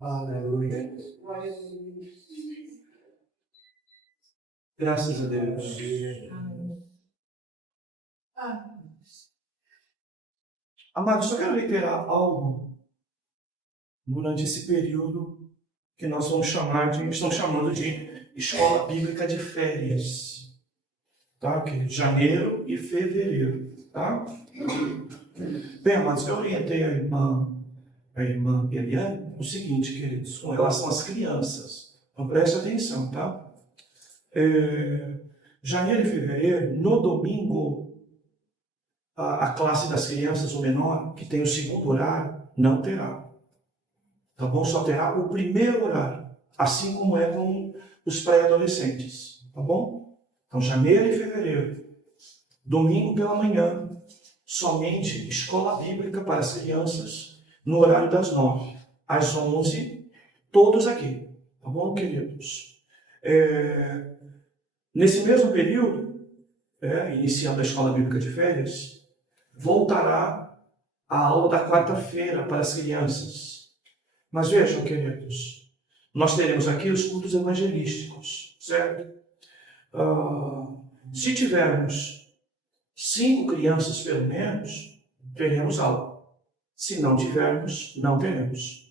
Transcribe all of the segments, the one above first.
Aleluia. Graças a Deus. Amados, só quero reiterar algo durante esse período que nós vamos chamar estamos chamando de escola bíblica de férias, tá? Que é janeiro e fevereiro, tá? Bem, amados, eu orientei a irmã Eliane o seguinte, queridos, com relação às crianças. Então preste atenção, tá? Janeiro e fevereiro, no domingo, a classe das crianças, o menor, que tem o segundo horário, não terá. Tá bom? Só terá o primeiro horário, assim como é com os pré-adolescentes. Tá bom? Então, janeiro e fevereiro, domingo pela manhã, somente escola bíblica para as crianças, no horário das 9 às 11, todos aqui. Tá bom, queridos? Nesse mesmo período, iniciando a escola bíblica de férias, voltará a aula da quarta-feira para as crianças. Mas vejam, queridos, nós teremos aqui os cultos evangelísticos, certo? Se tivermos 5 crianças, pelo menos, teremos aula. Se não tivermos, não teremos.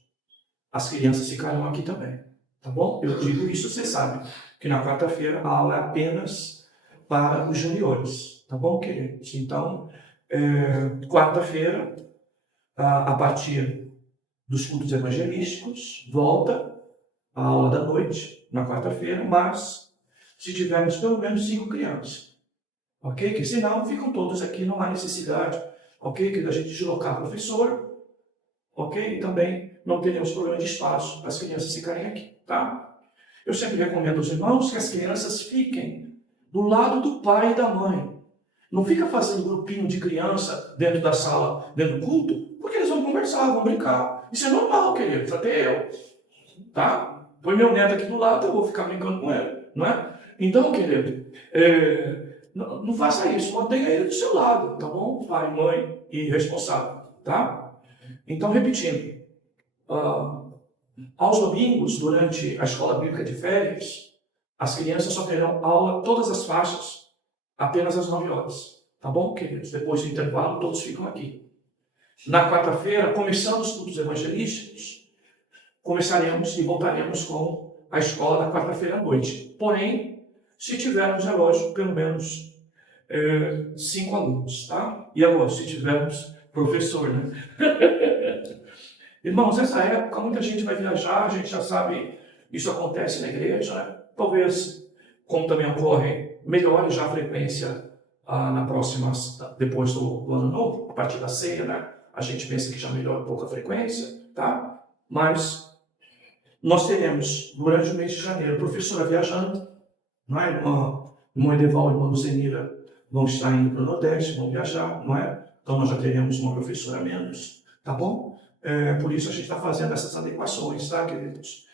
As crianças ficarão aqui também, tá bom? Eu digo isso, você sabe, que na quarta-feira a aula é apenas para os juniores, tá bom, queridos? Então, quarta-feira, a partir dos cultos evangelísticos, volta a aula da noite, na quarta-feira, mas se tivermos pelo menos 5 crianças, ok? Que senão ficam todos aqui, não há necessidade, ok? Que da gente deslocar professor, ok? E também não teremos problema de espaço para as crianças ficarem aqui, tá? Eu sempre recomendo aos irmãos que as crianças fiquem do lado do pai e da mãe. Não fica fazendo grupinho de criança dentro da sala, dentro do culto, porque eles vão conversar, vão brincar. Isso é normal, queridos, até eu, tá? Põe meu neto aqui do lado, eu vou ficar brincando com ele, não é? Então, querido, não faça isso, mantenha ele do seu lado, tá bom? Pai, mãe e responsável, tá? Então, repetindo, aos domingos, durante a escola bíblica de férias, as crianças só terão aula, todas as faixas, apenas às 9 horas. Tá bom, queridos? Depois do intervalo, todos ficam aqui. Na quarta-feira, começando os cultos evangelísticos, começaremos e voltaremos com a escola da quarta-feira à noite. Porém, se tivermos, é lógico, pelo menos 5 alunos, tá? E agora, se tivermos professor, né? Irmãos, nessa época, muita gente vai viajar, a gente já sabe, isso acontece na igreja, né? Talvez, como também ocorre, melhore já a frequência na próxima, depois do ano novo, a partir da ceia, né? A gente pensa que já melhora um pouco a frequência, tá? Mas nós teremos, durante o mês de janeiro, professora viajando, não é? Irmã Edeval e irmã Luzenira vão estar indo para o Nordeste, vão viajar, não é? Então nós já teremos uma professora a menos, tá bom? Por isso a gente está fazendo essas adequações, tá, queridos?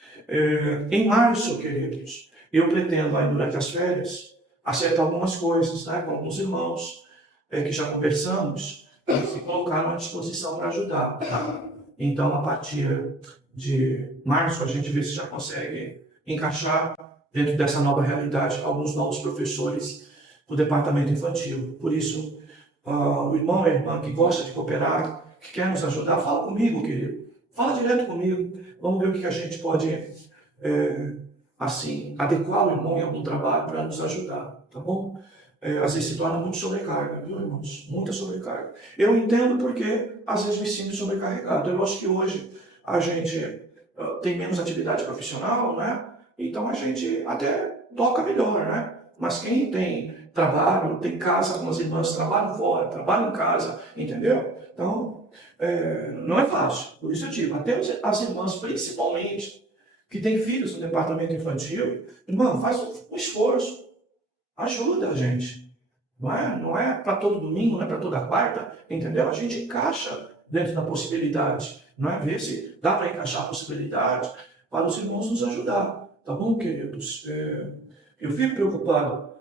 Em março, queridos, eu pretendo, aí, durante as férias, acertar algumas coisas, né, com alguns irmãos que já conversamos, e se colocaram à disposição para ajudar, tá? Então, a partir de março, a gente vê se já consegue encaixar dentro dessa nova realidade alguns novos professores do departamento infantil. Por isso, o irmão e a irmã que gosta de cooperar, que quer nos ajudar, fala comigo, querido. Fala direto comigo. Vamos ver o que a gente pode, assim, adequar o irmão em algum trabalho para nos ajudar, tá bom? Às vezes se torna muito sobrecarga, viu, irmãos? Muita sobrecarga. Eu entendo porque às vezes me sinto sobrecarregado. Eu acho que hoje a gente tem menos atividade profissional, né? Então a gente até toca melhor, né? Mas quem tem trabalho, tem casa, algumas irmãs trabalham fora, trabalham em casa, entendeu? Então, não é fácil. Por isso eu digo, até as irmãs, principalmente, que têm filhos no departamento infantil, irmã, faz um esforço. Ajuda a gente. Não é para todo domingo, não é para toda quarta, entendeu? A gente encaixa dentro da possibilidade. Não é ver se dá para encaixar a possibilidade para os irmãos nos ajudar. Tá bom, queridos? Eu fico preocupado,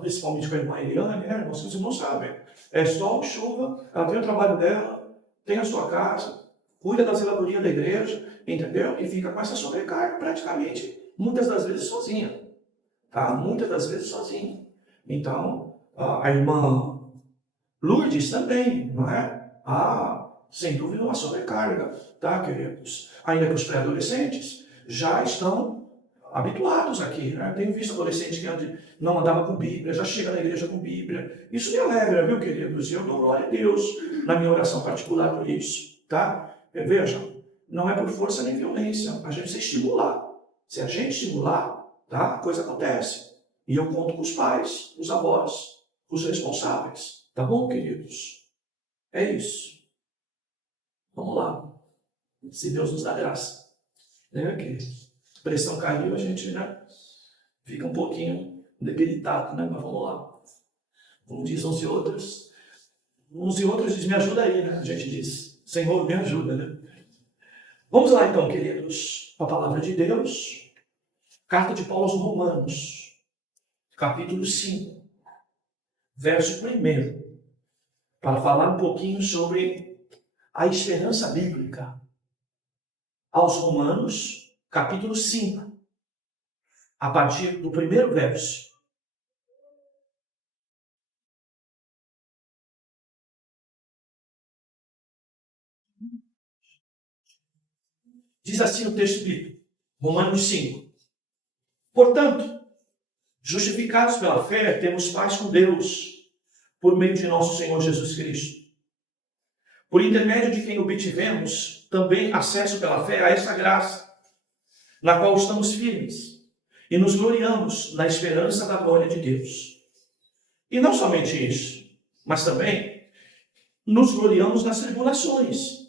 principalmente com a irmã Eliane, irmãos, que os irmãos sabem. É sol, chuva, ela tem o trabalho dela, tem a sua casa, cuida da zeladoria da igreja, entendeu? E fica com essa sobrecarga praticamente, muitas das vezes sozinha, tá? Muitas das vezes sozinha. Então, a irmã Lourdes também, não é? Sem dúvida, uma sobrecarga, tá, queridos? Ainda que os pré-adolescentes já estão habituados aqui, né? Tenho visto adolescentes que não andava com Bíblia, já chega na igreja com Bíblia. Isso me alegra, viu, queridos? Eu dou glória a Deus na minha oração particular por isso, tá? Vejam, não é por força nem violência, a gente precisa estimular. Se a gente estimular, tá, a coisa acontece. E eu conto com os pais, os avós, os responsáveis. Tá bom, queridos? É isso. Vamos lá. Se Deus nos dá graça. Né, queridos? A pressão caiu, a gente, né, fica um pouquinho debilitado, né? Mas vamos lá. Como dizem uns e outros. Uns e outros dizem, me ajuda aí, né? A gente diz, Senhor, me ajuda, né? Vamos lá então, queridos. A palavra de Deus. Carta de Paulo aos Romanos. Capítulo 5. Verso 1. Para falar um pouquinho sobre a esperança bíblica. Aos Romanos, capítulo 5, a partir do 1º verso. Diz assim o texto bíblico, Romanos 5. Portanto, justificados pela fé, temos paz com Deus, por meio de nosso Senhor Jesus Cristo. Por intermédio de quem obtivemos também acesso pela fé a esta graça, na qual estamos firmes, e nos gloriamos na esperança da glória de Deus. E não somente isso, mas também nos gloriamos nas tribulações,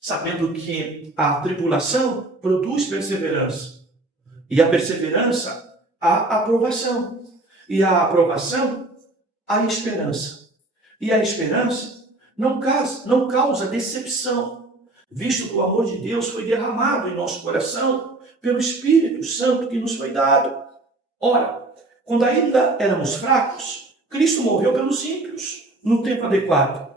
sabendo que a tribulação produz perseverança, e a perseverança, a aprovação, e a aprovação, a esperança. E a esperança não causa decepção, visto que o amor de Deus foi derramado em nosso coração pelo Espírito Santo que nos foi dado. Ora, quando ainda éramos fracos, Cristo morreu pelos ímpios no tempo adequado,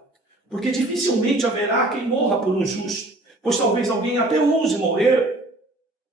porque dificilmente haverá quem morra por um justo, pois talvez alguém até ouse morrer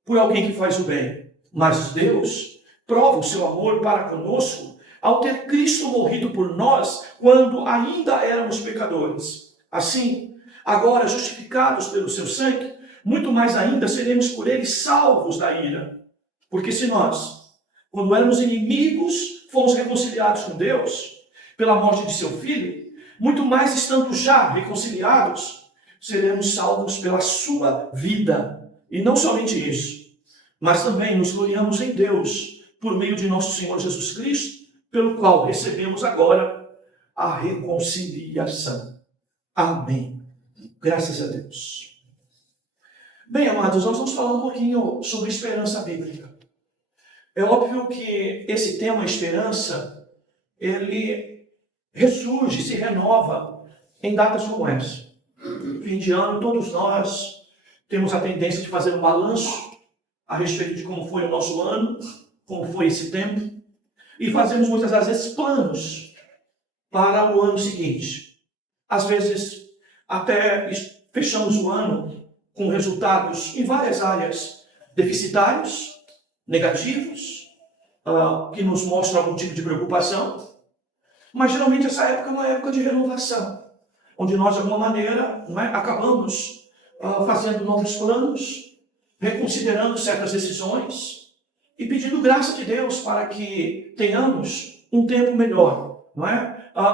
por alguém que faz o bem. Mas Deus prova o seu amor para conosco ao ter Cristo morrido por nós quando ainda éramos pecadores. Assim, agora justificados pelo seu sangue, muito mais ainda seremos por ele salvos da ira. Porque se nós, quando éramos inimigos, fomos reconciliados com Deus pela morte de seu Filho, muito mais estando já reconciliados, seremos salvos pela sua vida. E não somente isso, mas também nos gloriamos em Deus por meio de nosso Senhor Jesus Cristo, pelo qual recebemos agora a reconciliação. Amém. Graças a Deus. Bem, amados, nós vamos falar um pouquinho sobre esperança bíblica. É óbvio que esse tema, esperança, ele ressurge, se renova em datas como essa. Fim de ano, todos nós temos a tendência de fazer um balanço a respeito de como foi o nosso ano, como foi esse tempo, e fazemos muitas das vezes planos para o ano seguinte. Às vezes, até fechamos o ano com resultados em várias áreas deficitários, negativos, que nos mostram algum tipo de preocupação. Mas geralmente essa época é uma época de renovação, onde nós, de alguma maneira, acabamos fazendo novos planos, reconsiderando certas decisões e pedindo graça de Deus para que tenhamos um tempo melhor,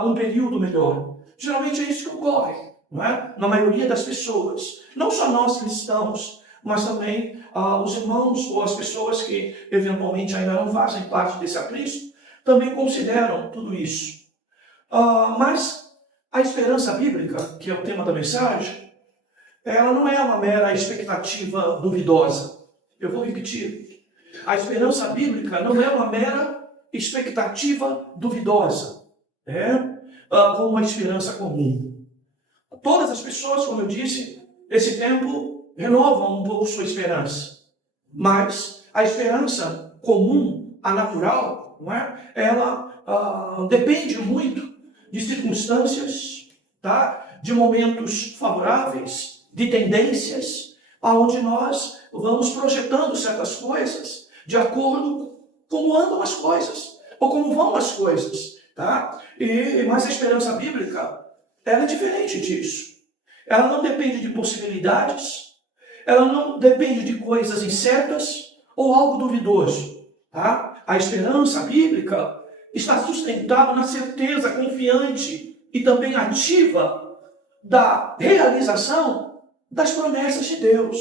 um período melhor. Geralmente é isso que ocorre, na maioria das pessoas. Não só nós cristãos, mas também os irmãos ou as pessoas que eventualmente ainda não fazem parte desse aprisco, também consideram tudo isso. Mas a esperança bíblica, que é o tema da mensagem, ela não é uma mera expectativa duvidosa. Eu vou repetir. A esperança bíblica não é uma mera expectativa duvidosa. Como uma esperança comum. Todas as pessoas, como eu disse, esse tempo renovam um pouco sua esperança. Mas a esperança comum, a natural, ela depende muito de circunstâncias, tá? De momentos favoráveis, de tendências, aonde nós vamos projetando certas coisas de acordo com como andam as coisas, ou como vão as coisas, tá? Mas a esperança bíblica, ela é diferente disso. Ela não depende de possibilidades, ela não depende de coisas incertas ou algo duvidoso, tá? A esperança bíblica está sustentada na certeza confiante e também ativa da realização das promessas de Deus.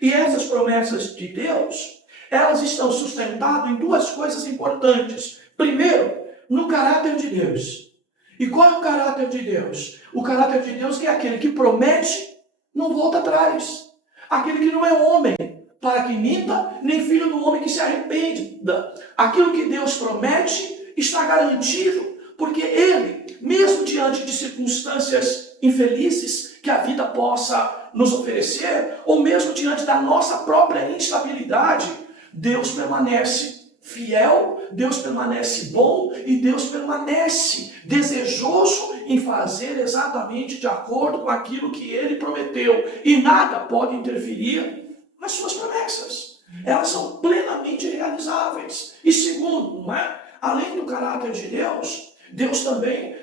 E essas promessas de Deus, elas estão sustentadas em duas coisas importantes. Primeiro, no caráter de Deus. E qual é o caráter de Deus? O caráter de Deus que é aquele que promete, não volta atrás. Aquele que não é homem, para que minta, nem filho do homem que se arrependa. Aquilo que Deus promete está garantido, porque Ele, mesmo diante de circunstâncias infelizes que a vida possa nos oferecer, ou mesmo diante da nossa própria instabilidade, Deus permanece fiel, Deus permanece bom e Deus permanece desejoso em fazer exatamente de acordo com aquilo que Ele prometeu. E nada pode interferir nas suas promessas. Elas são plenamente realizáveis. E segundo, não é? Além do caráter de Deus, Deus também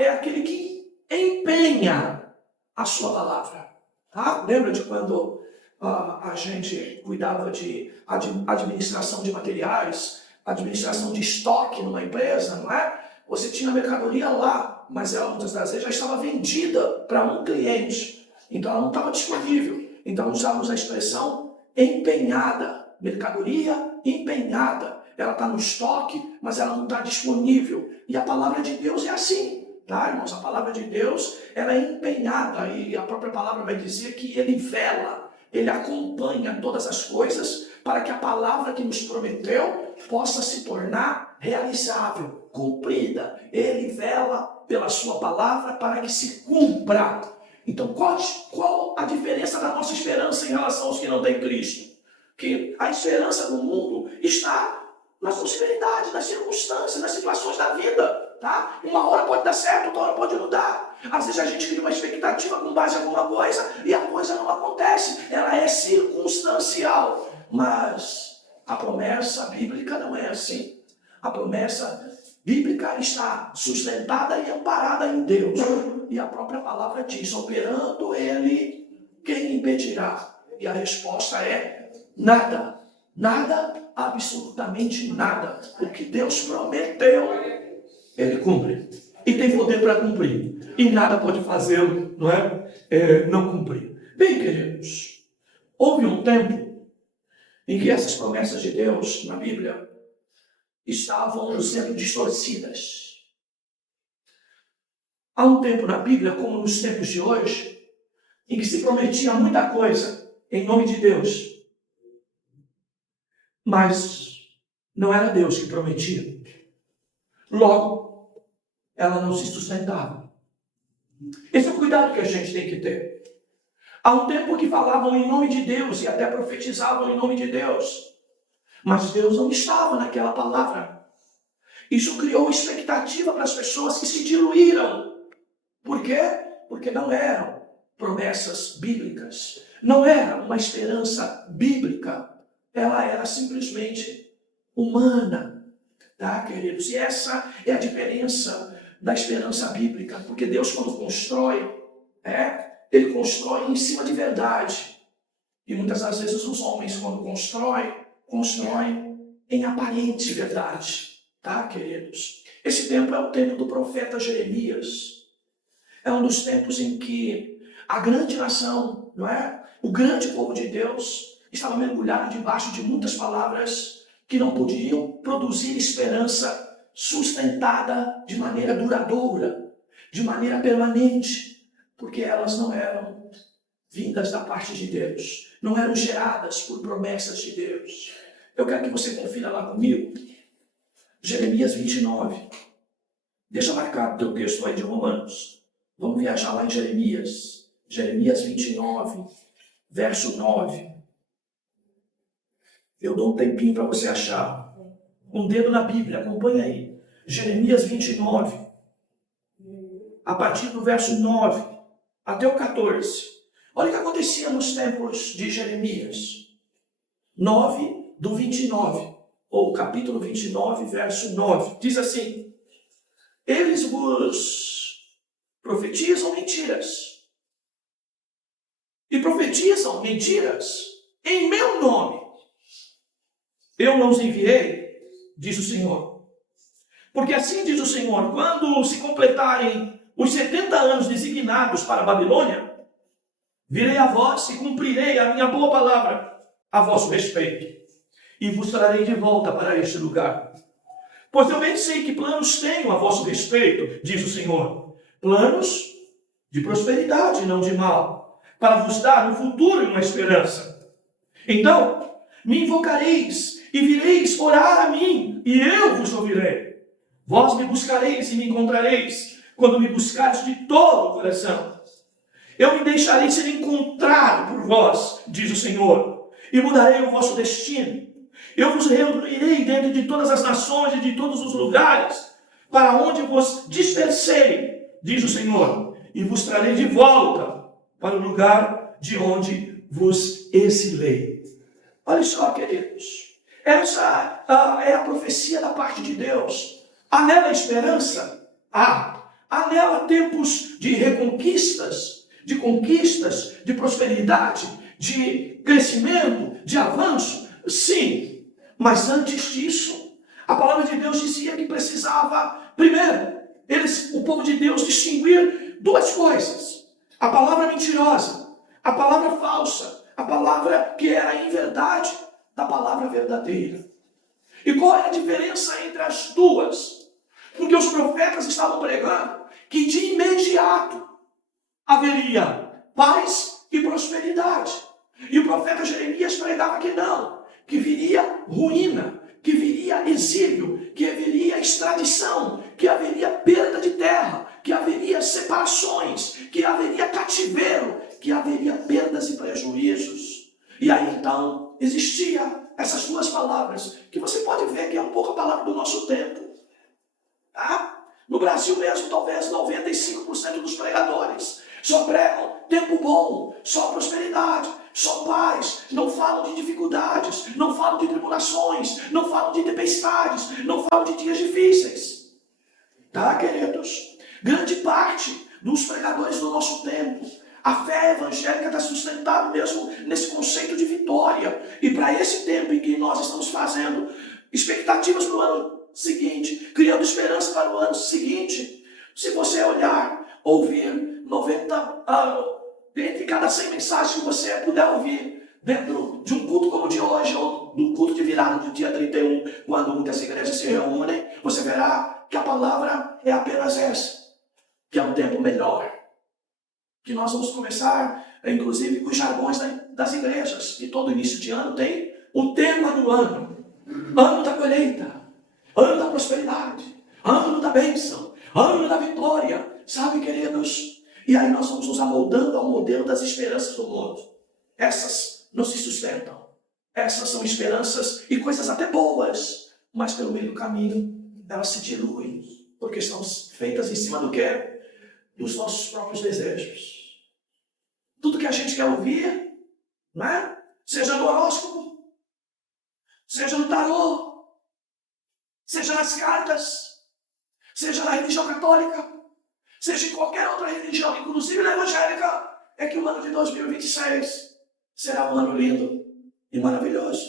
é aquele que empenha a sua palavra. Tá? Lembra de quando a gente cuidava de administração de materiais, administração de estoque numa empresa, não é? Você tinha mercadoria lá, mas ela muitas das vezes já estava vendida para um cliente. Então ela não estava disponível. Então usávamos a expressão empenhada. Mercadoria empenhada. Ela está no estoque, mas ela não está disponível. E a palavra de Deus é assim. Tá, irmãos? A palavra de Deus, ela é empenhada. E a própria palavra vai dizer que Ele vela. Ele acompanha todas as coisas para que a palavra que nos prometeu possa se tornar realizável, cumprida. Ele vela pela sua palavra para que se cumpra. Então, qual a diferença da nossa esperança em relação aos que não têm Cristo? Que a esperança no mundo está nas possibilidades, nas circunstâncias, nas situações da vida. Tá? Uma hora pode dar certo, outra hora pode não dar. Às vezes a gente cria uma expectativa com base em alguma coisa e a coisa não acontece. Ela é circunstancial. Mas a promessa bíblica não é assim. A promessa bíblica está sustentada e amparada em Deus. E a própria palavra diz, operando Ele, quem impedirá? E a resposta é nada. Nada, absolutamente nada. O que Deus prometeu, Ele cumpre. E tem poder para cumprir. E nada pode fazê-lo, não é? Não cumprir. Bem, queridos, houve um tempo em que essas promessas de Deus na Bíblia estavam sendo distorcidas. Há um tempo na Bíblia, como nos tempos de hoje, em que se prometia muita coisa em nome de Deus. Mas não era Deus que prometia. Logo, ela não se sustentava. Esse é o cuidado que a gente tem que ter. Há um tempo que falavam em nome de Deus e até profetizavam em nome de Deus. Mas Deus não estava naquela palavra. Isso criou expectativa para as pessoas que se diluíram. Por quê? Porque não eram promessas bíblicas. Não era uma esperança bíblica. Ela era simplesmente humana. Tá, queridos? E essa é a diferença da esperança bíblica. Porque Deus, quando constrói, Ele constrói em cima de verdade. E muitas das vezes os homens, quando constroem em aparente verdade. Tá, queridos? Esse tempo é o tempo do profeta Jeremias. É um dos tempos em que a grande nação, não é? O grande povo de Deus estava mergulhado debaixo de muitas palavras que não podiam produzir esperança sustentada de maneira duradoura, de maneira permanente, porque elas não eram vindas da parte de Deus, não eram geradas por promessas de Deus. Eu quero que você confira lá comigo, Jeremias 29. Deixa marcado o teu texto aí de Romanos. Vamos viajar lá em Jeremias 29, verso 9. Eu dou um tempinho para você achar. Um dedo na Bíblia, acompanha aí. Jeremias 29, a partir do verso 9 até o 14. Olha o que acontecia nos tempos de Jeremias. 9 do 29, ou capítulo 29, verso 9. Diz assim: eles vos profetizam mentiras. E profetizam mentiras em meu nome. Eu não os enviei, diz o Senhor. Porque assim diz o Senhor, quando se completarem os 70 anos designados para a Babilônia, virei a vós e cumprirei a minha boa palavra a vosso respeito, e vos trarei de volta para este lugar. Pois eu bem sei que planos tenho a vosso respeito, diz o Senhor, planos de prosperidade, não de mal, para vos dar um futuro e uma esperança. Então, me invocareis e vireis orar a mim, e eu vos ouvirei. Vós me buscareis e me encontrareis, quando me buscares de todo o coração. Eu me deixarei ser encontrado por vós, diz o Senhor, e mudarei o vosso destino. Eu vos reunirei dentro de todas as nações e de todos os lugares, para onde vos dispersei, diz o Senhor, e vos trarei de volta para o lugar de onde vos exilei. Olha só, queridos, essa é a profecia da parte de Deus. Há nela esperança? Há nela tempos de reconquistas, de conquistas, de prosperidade, de crescimento, de avanço? Sim, mas antes disso, a palavra de Deus dizia que precisava, primeiro, o povo de Deus distinguir duas coisas: a palavra mentirosa, a palavra falsa, a palavra que era inverdade, da palavra verdadeira. E qual é a diferença entre as duas? Porque os profetas estavam pregando que de imediato haveria paz e prosperidade. E o profeta Jeremias pregava que não, que viria ruína, que viria exílio, que haveria extradição, que haveria perda de terra, que haveria separações, que haveria cativeiro, que haveria perdas e prejuízos. E aí então existia essas duas palavras, que você pode ver que é um pouco a palavra do nosso tempo. Tá? No Brasil mesmo, talvez 95% dos pregadores só pregam tempo bom, só prosperidade, só paz, não falam de dificuldades, não falam de tribulações, não falam de tempestades, não falam de dias difíceis. Tá, queridos? Grande parte dos pregadores do nosso tempo, a fé evangélica está sustentada mesmo nesse conceito de vitória. E para esse tempo em que nós estamos fazendo expectativas para o ano seguinte, criando esperança para o ano seguinte, se você olhar, ouvir 90, entre cada 100 mensagens que você puder ouvir dentro de um culto como o de hoje, ou do culto de virada do dia 31, quando muitas igrejas se reúnem, você verá que a palavra é apenas essa, que é um tempo melhor. Que nós vamos começar, inclusive, com os jargões das igrejas, que todo início de ano tem o tema do ano. Ano da colheita, ano da prosperidade, ano da bênção, ano da vitória. Sabe, queridos? E aí nós vamos nos amoldando ao modelo das esperanças do mundo. Essas não se sustentam. Essas são esperanças e coisas até boas, mas pelo meio do caminho elas se diluem, porque são feitas em cima do quê? Dos nossos próprios desejos. Tudo que a gente quer ouvir, né? Seja no horóscopo, seja no tarô, seja nas cartas, seja na religião católica, seja em qualquer outra religião, inclusive na evangélica, é que o ano de 2026 será um ano lindo e maravilhoso.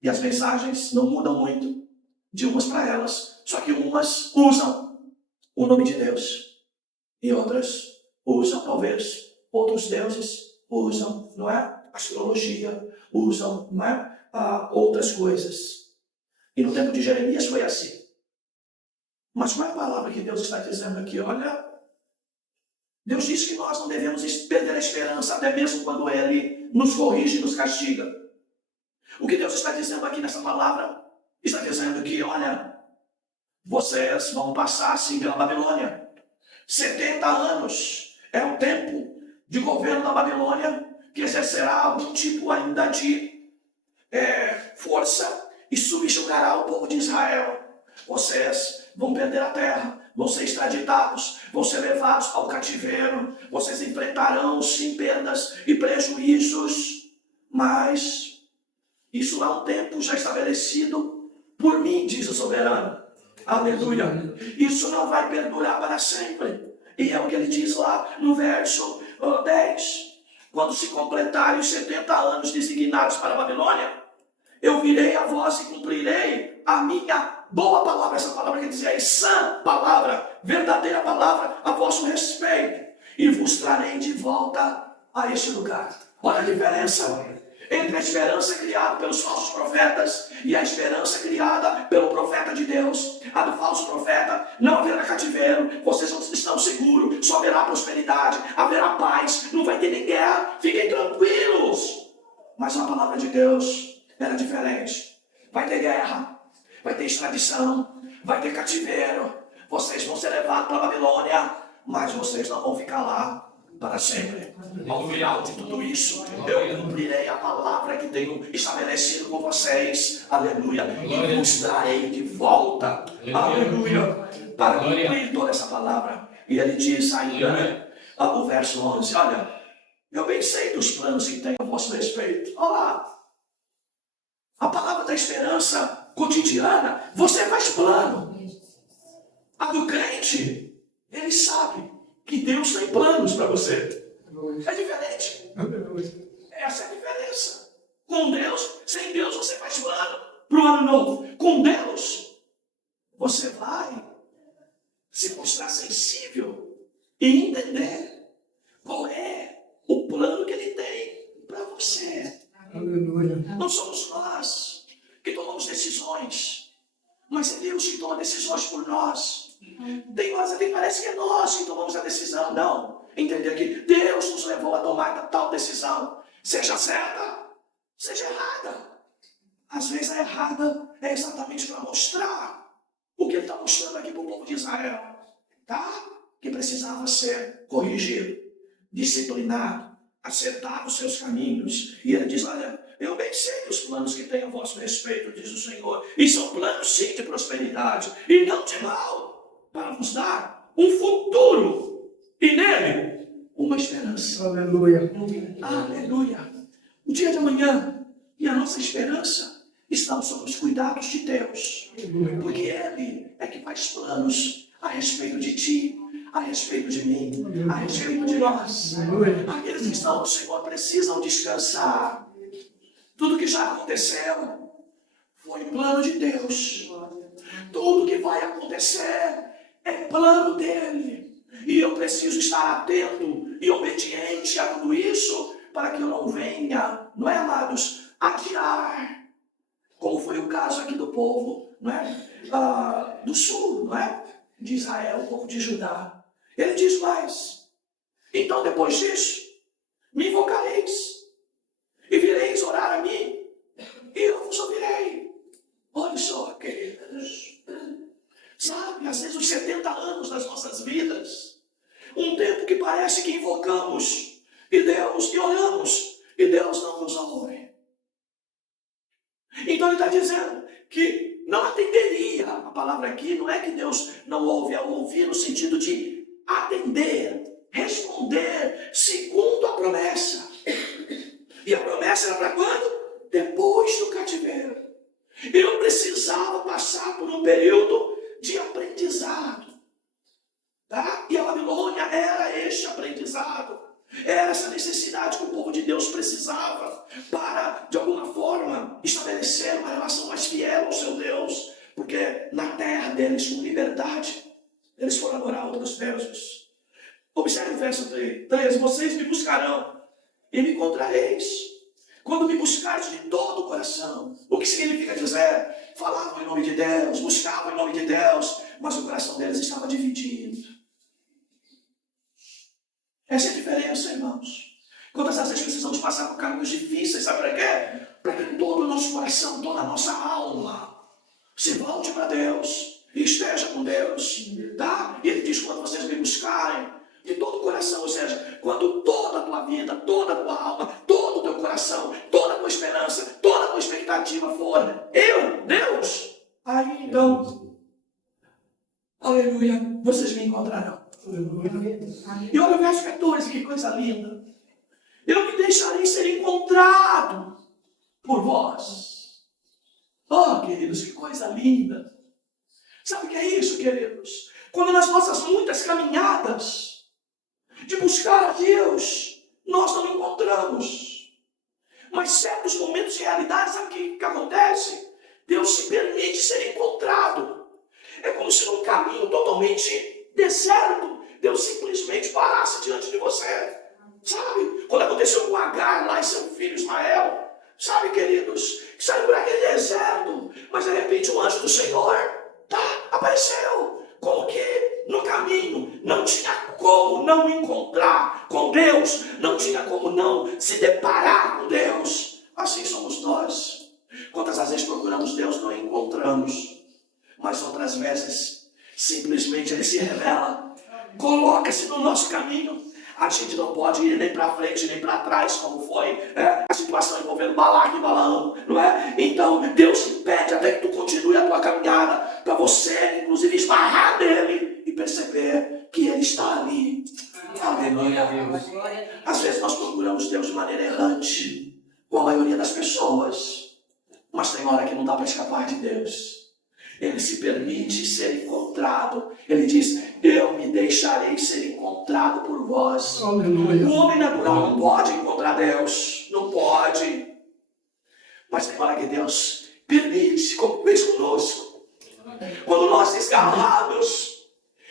E as mensagens não mudam muito de umas para elas, só que umas usam o nome de Deus e outras usam, talvez, outros deuses, usam, não é? Astrologia, usam, não é? Outras coisas. E no tempo de Jeremias foi assim. Mas qual é a palavra que Deus está dizendo aqui? Olha, Deus diz que nós não devemos perder a esperança, até mesmo quando Ele nos corrige e nos castiga. O que Deus está dizendo aqui nessa palavra? Está dizendo que, olha, vocês vão passar assim pela Babilônia. 70 anos é o tempo de governo da Babilônia, que exercerá algum tipo ainda de força e subjugará o povo de Israel. Vocês vão perder a terra, vão ser extraditados, vão ser levados ao cativeiro, vocês enfrentarão sim perdas e prejuízos, mas isso é um tempo já estabelecido por mim, diz o soberano. Aleluia. Isso não vai perdurar para sempre. E é o que ele diz lá no verso 10. Quando se completarem os 70 anos designados para a Babilônia, eu virei a vós e cumprirei a minha boa palavra. Essa palavra quer dizer sã palavra, verdadeira palavra a vosso respeito. E vos trarei de volta a este lugar. Olha a diferença entre a esperança criada pelos falsos profetas e a esperança criada pelo profeta de Deus. A do falso profeta: não haverá cativeiro, vocês estão seguros, só haverá prosperidade, haverá paz, não vai ter nem guerra, fiquem tranquilos. Mas a palavra de Deus era diferente. Vai ter guerra, vai ter extradição, vai ter cativeiro, vocês vão ser levados para a Babilônia, mas vocês não vão ficar lá para sempre. Ao final de tudo isso, eu cumprirei a palavra que tenho estabelecido com vocês. Aleluia. E vos trarei de volta. Aleluia. Para cumprir toda essa palavra. E ele diz ainda, o verso 11, olha, eu bem sei dos planos que tenho a vosso respeito. Olha lá. A palavra da esperança cotidiana, você faz plano. A do crente, ele sabe que Deus tem planos para você. É diferente. Essa é a diferença. Com Deus, sem Deus você faz plano para o ano novo. Com Deus, você vai se mostrar sensível e entender qual é o plano que Ele tem para você. Aleluia. Não somos nós que tomamos decisões, mas é Deus que toma decisões por nós. Parece que é nós que tomamos a decisão. Não. Entender que Deus nos levou a tomar tal decisão. Seja certa, seja errada. Às vezes a errada é exatamente para mostrar o que Ele está mostrando aqui para o povo de Israel. Tá? Que precisava ser corrigido, disciplinado, acertar os seus caminhos. E Ele diz, olha, eu bem sei os planos que tenho a vosso respeito, diz o Senhor. E são planos sim de prosperidade e não de mal, para vos dar um futuro e nele uma esperança. Aleluia. Aleluia. O dia de amanhã e a nossa esperança estão sob os cuidados de Deus. Porque Ele é que faz planos a respeito de ti, a respeito de mim, a respeito de nós. Aqueles que estão no Senhor precisam descansar. Tudo que já aconteceu foi plano de Deus. Tudo que vai acontecer é plano dele. E eu preciso estar atento e obediente a tudo isso para que eu não venha, não é, amados, adiar. Como foi o caso aqui do povo, não é? Do sul, não é? De Israel, o povo de Judá. Ele diz mais: então depois disso, me invocareis e vireis orar a mim e eu vos ouvirei. Olha só, queridos. Sabe, às vezes os 70 anos das nossas vidas, um tempo que parece que invocamos e oramos e Deus não nos ouve. Então ele está dizendo que não atenderia. A palavra aqui não é que Deus não ouve, é ouvir no sentido de atender, responder segundo a promessa. E a promessa era para quando? Depois do cativeiro. Eu precisava passar por um período de aprendizado. Tá? E a Babilônia era este aprendizado. Era essa necessidade que o povo de Deus precisava para, de alguma forma, estabelecer uma relação mais fiel ao seu Deus. Porque na terra deles, com liberdade, eles foram adorar outros deuses. Observe o verso 13. Vocês me buscarão e me encontrareis quando me buscares de todo o coração. O que significa dizer? Falavam em nome de Deus, buscavam em nome de Deus, mas o coração deles estava dividido. Essa é a diferença, irmãos. Quantas vezes precisamos passar por caminhos difíceis, sabe para quê? Para que todo o nosso coração, toda a nossa alma se volte para Deus e esteja com Deus. Tá? E ele diz, quando vocês me buscarem de todo o coração, ou seja, quando toda a tua vida, toda a tua alma, todo o teu coração, toda a tua esperança, toda a tua expectativa for eu, Deus, aí então, aleluia, você encontrarão. E olha o verso 14, que coisa linda. Eu me deixarei ser encontrado por vós. Oh, queridos, que coisa linda. Sabe o que é isso, queridos? Quando nas nossas muitas caminhadas de buscar a Deus, nós não encontramos. Mas certos momentos de realidade, sabe o que acontece? Deus se permite ser encontrado. É como se num caminho totalmente deserto, Deus simplesmente parasse diante de você. Sabe? Quando aconteceu com Agar lá e seu filho Ismael. Sabe, queridos? Saiu por aquele deserto. Mas de repente o anjo do Senhor apareceu. Como que no caminho não tinha como não encontrar com Deus. Não tinha como não se deparar com Deus. Assim somos nós. Quantas vezes procuramos Deus, não encontramos. Mas outras vezes, simplesmente Ele se revela. Coloca-se no nosso caminho. A gente não pode ir nem para frente, nem para trás, como foi a situação envolvendo Balaque e Balaão, não é? Então, Deus impede até que tu continue a tua caminhada, para você, inclusive, esbarrar nele e perceber que Ele está ali. Aleluia. Às vezes nós procuramos Deus de maneira errante, com a maioria das pessoas, mas tem hora que não dá para escapar de Deus. Ele se permite ser encontrado. Ele diz, eu me deixarei ser encontrado por vós. Aleluia. O homem natural não pode encontrar Deus. Não pode. Mas tem hora que Deus permite, como fez conosco. Quando nós desgarramos,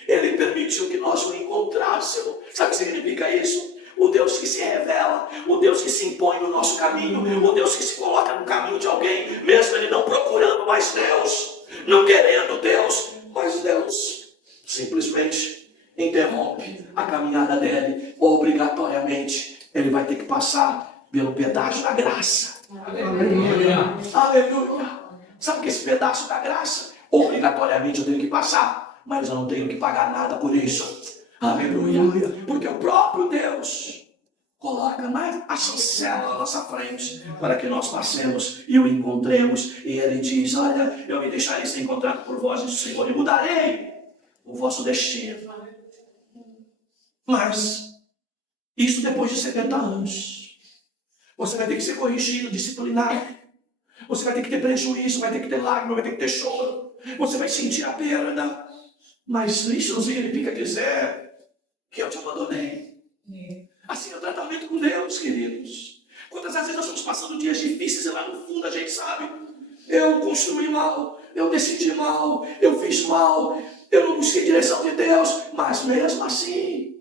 Ele permitiu que nós o encontrássemos. Sabe o que significa isso? O Deus que se revela, o Deus que se impõe no nosso caminho, o Deus que se coloca no caminho de alguém, mesmo ele não procurando mais Deus, não querendo Deus, mas Deus simplesmente interrompe a caminhada dele. Obrigatoriamente, ele vai ter que passar pelo pedaço da graça. Aleluia. Aleluia. Sabe que esse pedaço da graça, obrigatoriamente eu tenho que passar, mas eu não tenho que pagar nada por isso. Aleluia. Porque o próprio Deus coloca mais a chancela na nossa frente para que nós passemos e o encontremos. E Ele diz, olha, eu me deixarei ser encontrado por vós, diz o Senhor, e mudarei o vosso destino. Mas isso depois de 70 anos. Você vai ter que ser corrigido, disciplinado. Você vai ter que ter prejuízo, vai ter que ter lágrima, vai ter que ter choro. Você vai sentir a perda. Mas isso não significa dizer que eu te abandonei. Assim é o tratamento com Deus, queridos. Quantas vezes nós estamos passando dias difíceis e lá no fundo a gente sabe, eu construí mal, eu decidi mal, eu fiz mal, eu não busquei direção de Deus, mas mesmo assim,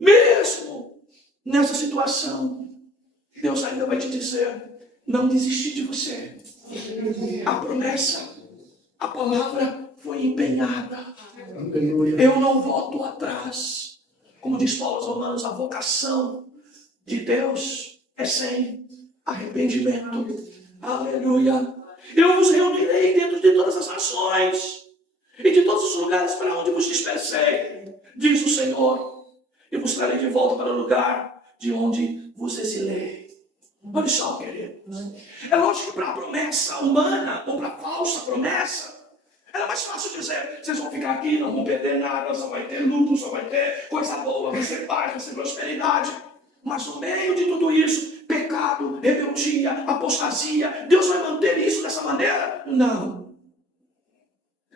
mesmo nessa situação, Deus ainda vai te dizer, não desisti de você. A promessa, a palavra foi empenhada. Eu não volto atrás. Como diz Paulo aos Romanos, a vocação de Deus é sem arrependimento. Aleluia. Eu vos reunirei dentro de todas as nações e de todos os lugares para onde vos dispersei, diz o Senhor, e vos trarei de volta para o lugar de onde vos exilei. Olha só, queridos. É lógico que para a promessa humana ou para a falsa promessa, era mais fácil dizer, vocês vão ficar aqui, não vão perder nada, só vai ter lucro, só vai ter coisa boa, vai ser paz, vai ser prosperidade. Mas no meio de tudo isso, pecado, rebeldia, apostasia, Deus vai manter isso dessa maneira? Não.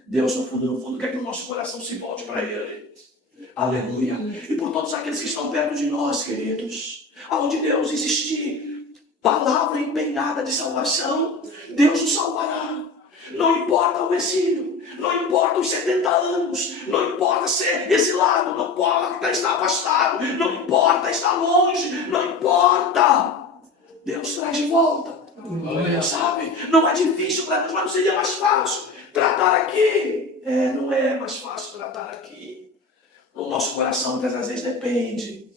Deus, no fundo, quer que o nosso coração se volte para Ele. Aleluia. E por todos aqueles que estão perto de nós, queridos, aonde Deus existir, palavra empenhada de salvação, Deus nos salvará. Não importa o exílio, não importa os 70 anos, não importa ser exilado, não importa estar afastado, não importa estar longe, não importa. Deus traz de volta. Sabe? Não é difícil para Deus, mas não seria mais fácil tratar aqui. Não é mais fácil tratar aqui. O nosso coração muitas vezes depende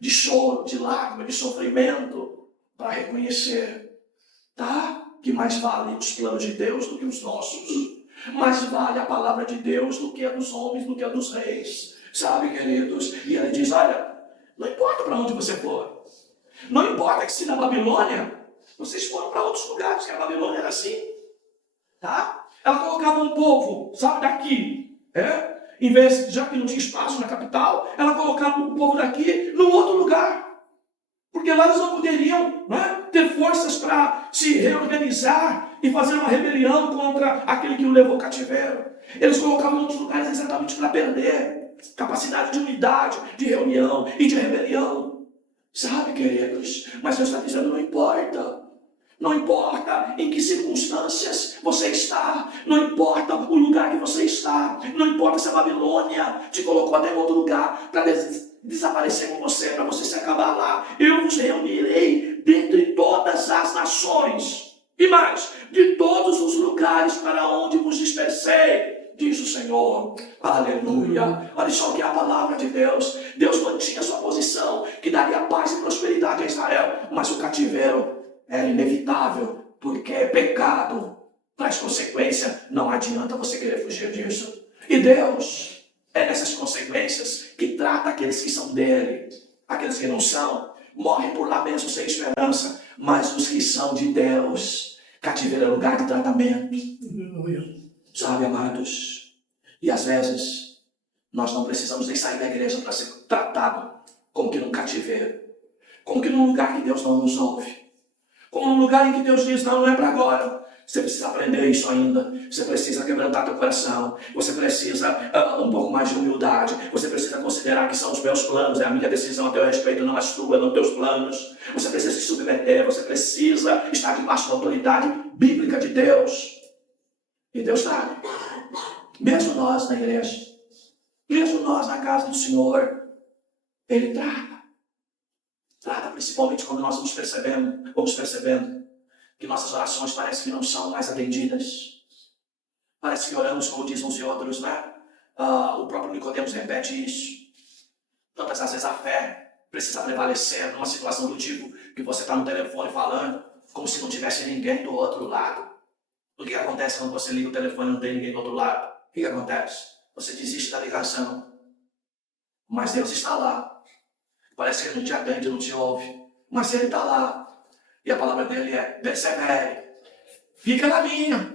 de choro, de lágrima, de sofrimento para reconhecer, tá? Que mais vale os planos de Deus do que os nossos. Mais vale a palavra de Deus do que a dos homens, do que a dos reis. Sabe, queridos? E Ele diz, olha, não importa para onde você for. Não importa que se na Babilônia, vocês foram para outros lugares, que a Babilônia era assim. Tá? Ela colocava um povo, sabe, daqui. em vez, já que não tinha espaço na capital, ela colocava o povo daqui num outro lugar. Porque lá eles não poderiam, né, ter forças para se reorganizar e fazer uma rebelião contra aquele que o levou ao cativeiro. Eles colocavam em outros lugares exatamente para perder capacidade de unidade, de reunião e de rebelião. Sabe, queridos? Mas Deus está dizendo, não importa. Não importa em que circunstâncias você está, não importa o lugar que você está, não importa se a Babilônia te colocou até em outro lugar para desaparecer com você, para você se acabar lá. Eu vos reunirei dentre todas as nações, e mais, de todos os lugares para onde vos dispersei, diz o Senhor. Aleluia. Olha só que é a palavra de Deus. Deus mantinha sua posição, que daria paz e prosperidade a Israel, mas o cativeiro é inevitável, porque é pecado, traz consequência, não adianta você querer fugir disso. E Deus, é nessas consequências que trata aqueles que são dele. Aqueles que não são, morrem por lá mesmo sem esperança, mas os que são de Deus, cativeiro é lugar de tratamento. Sabe, amados, e às vezes, nós não precisamos nem sair da igreja para ser tratado como que num cativeiro, como que num lugar que Deus não nos ouve. Como um lugar em que Deus diz, não é para agora. Você precisa aprender isso ainda. Você precisa quebrantar teu coração. Você precisa um pouco mais de humildade. Você precisa considerar que são os meus planos. É a minha decisão a teu respeito, não as tuas, não teus planos. Você precisa se submeter. Você precisa estar debaixo da autoridade bíblica de Deus. E Deus sabe. Mesmo nós na igreja. Mesmo nós na casa do Senhor. Ele trata. Trata principalmente quando nós vamos percebendo que nossas orações parecem que não são mais atendidas. Parece que oramos como dizem uns e outros, né? O próprio Nicodemos repete isso. Tantas vezes a fé precisa prevalecer numa situação do tipo que você está no telefone falando como se não tivesse ninguém do outro lado. O que acontece quando você liga o telefone e não tem ninguém do outro lado? O que acontece? Você desiste da ligação. Mas Deus está lá. Parece que ele não te atende, não te ouve. Mas ele está lá. E a palavra dele é, persevere. Fica na linha.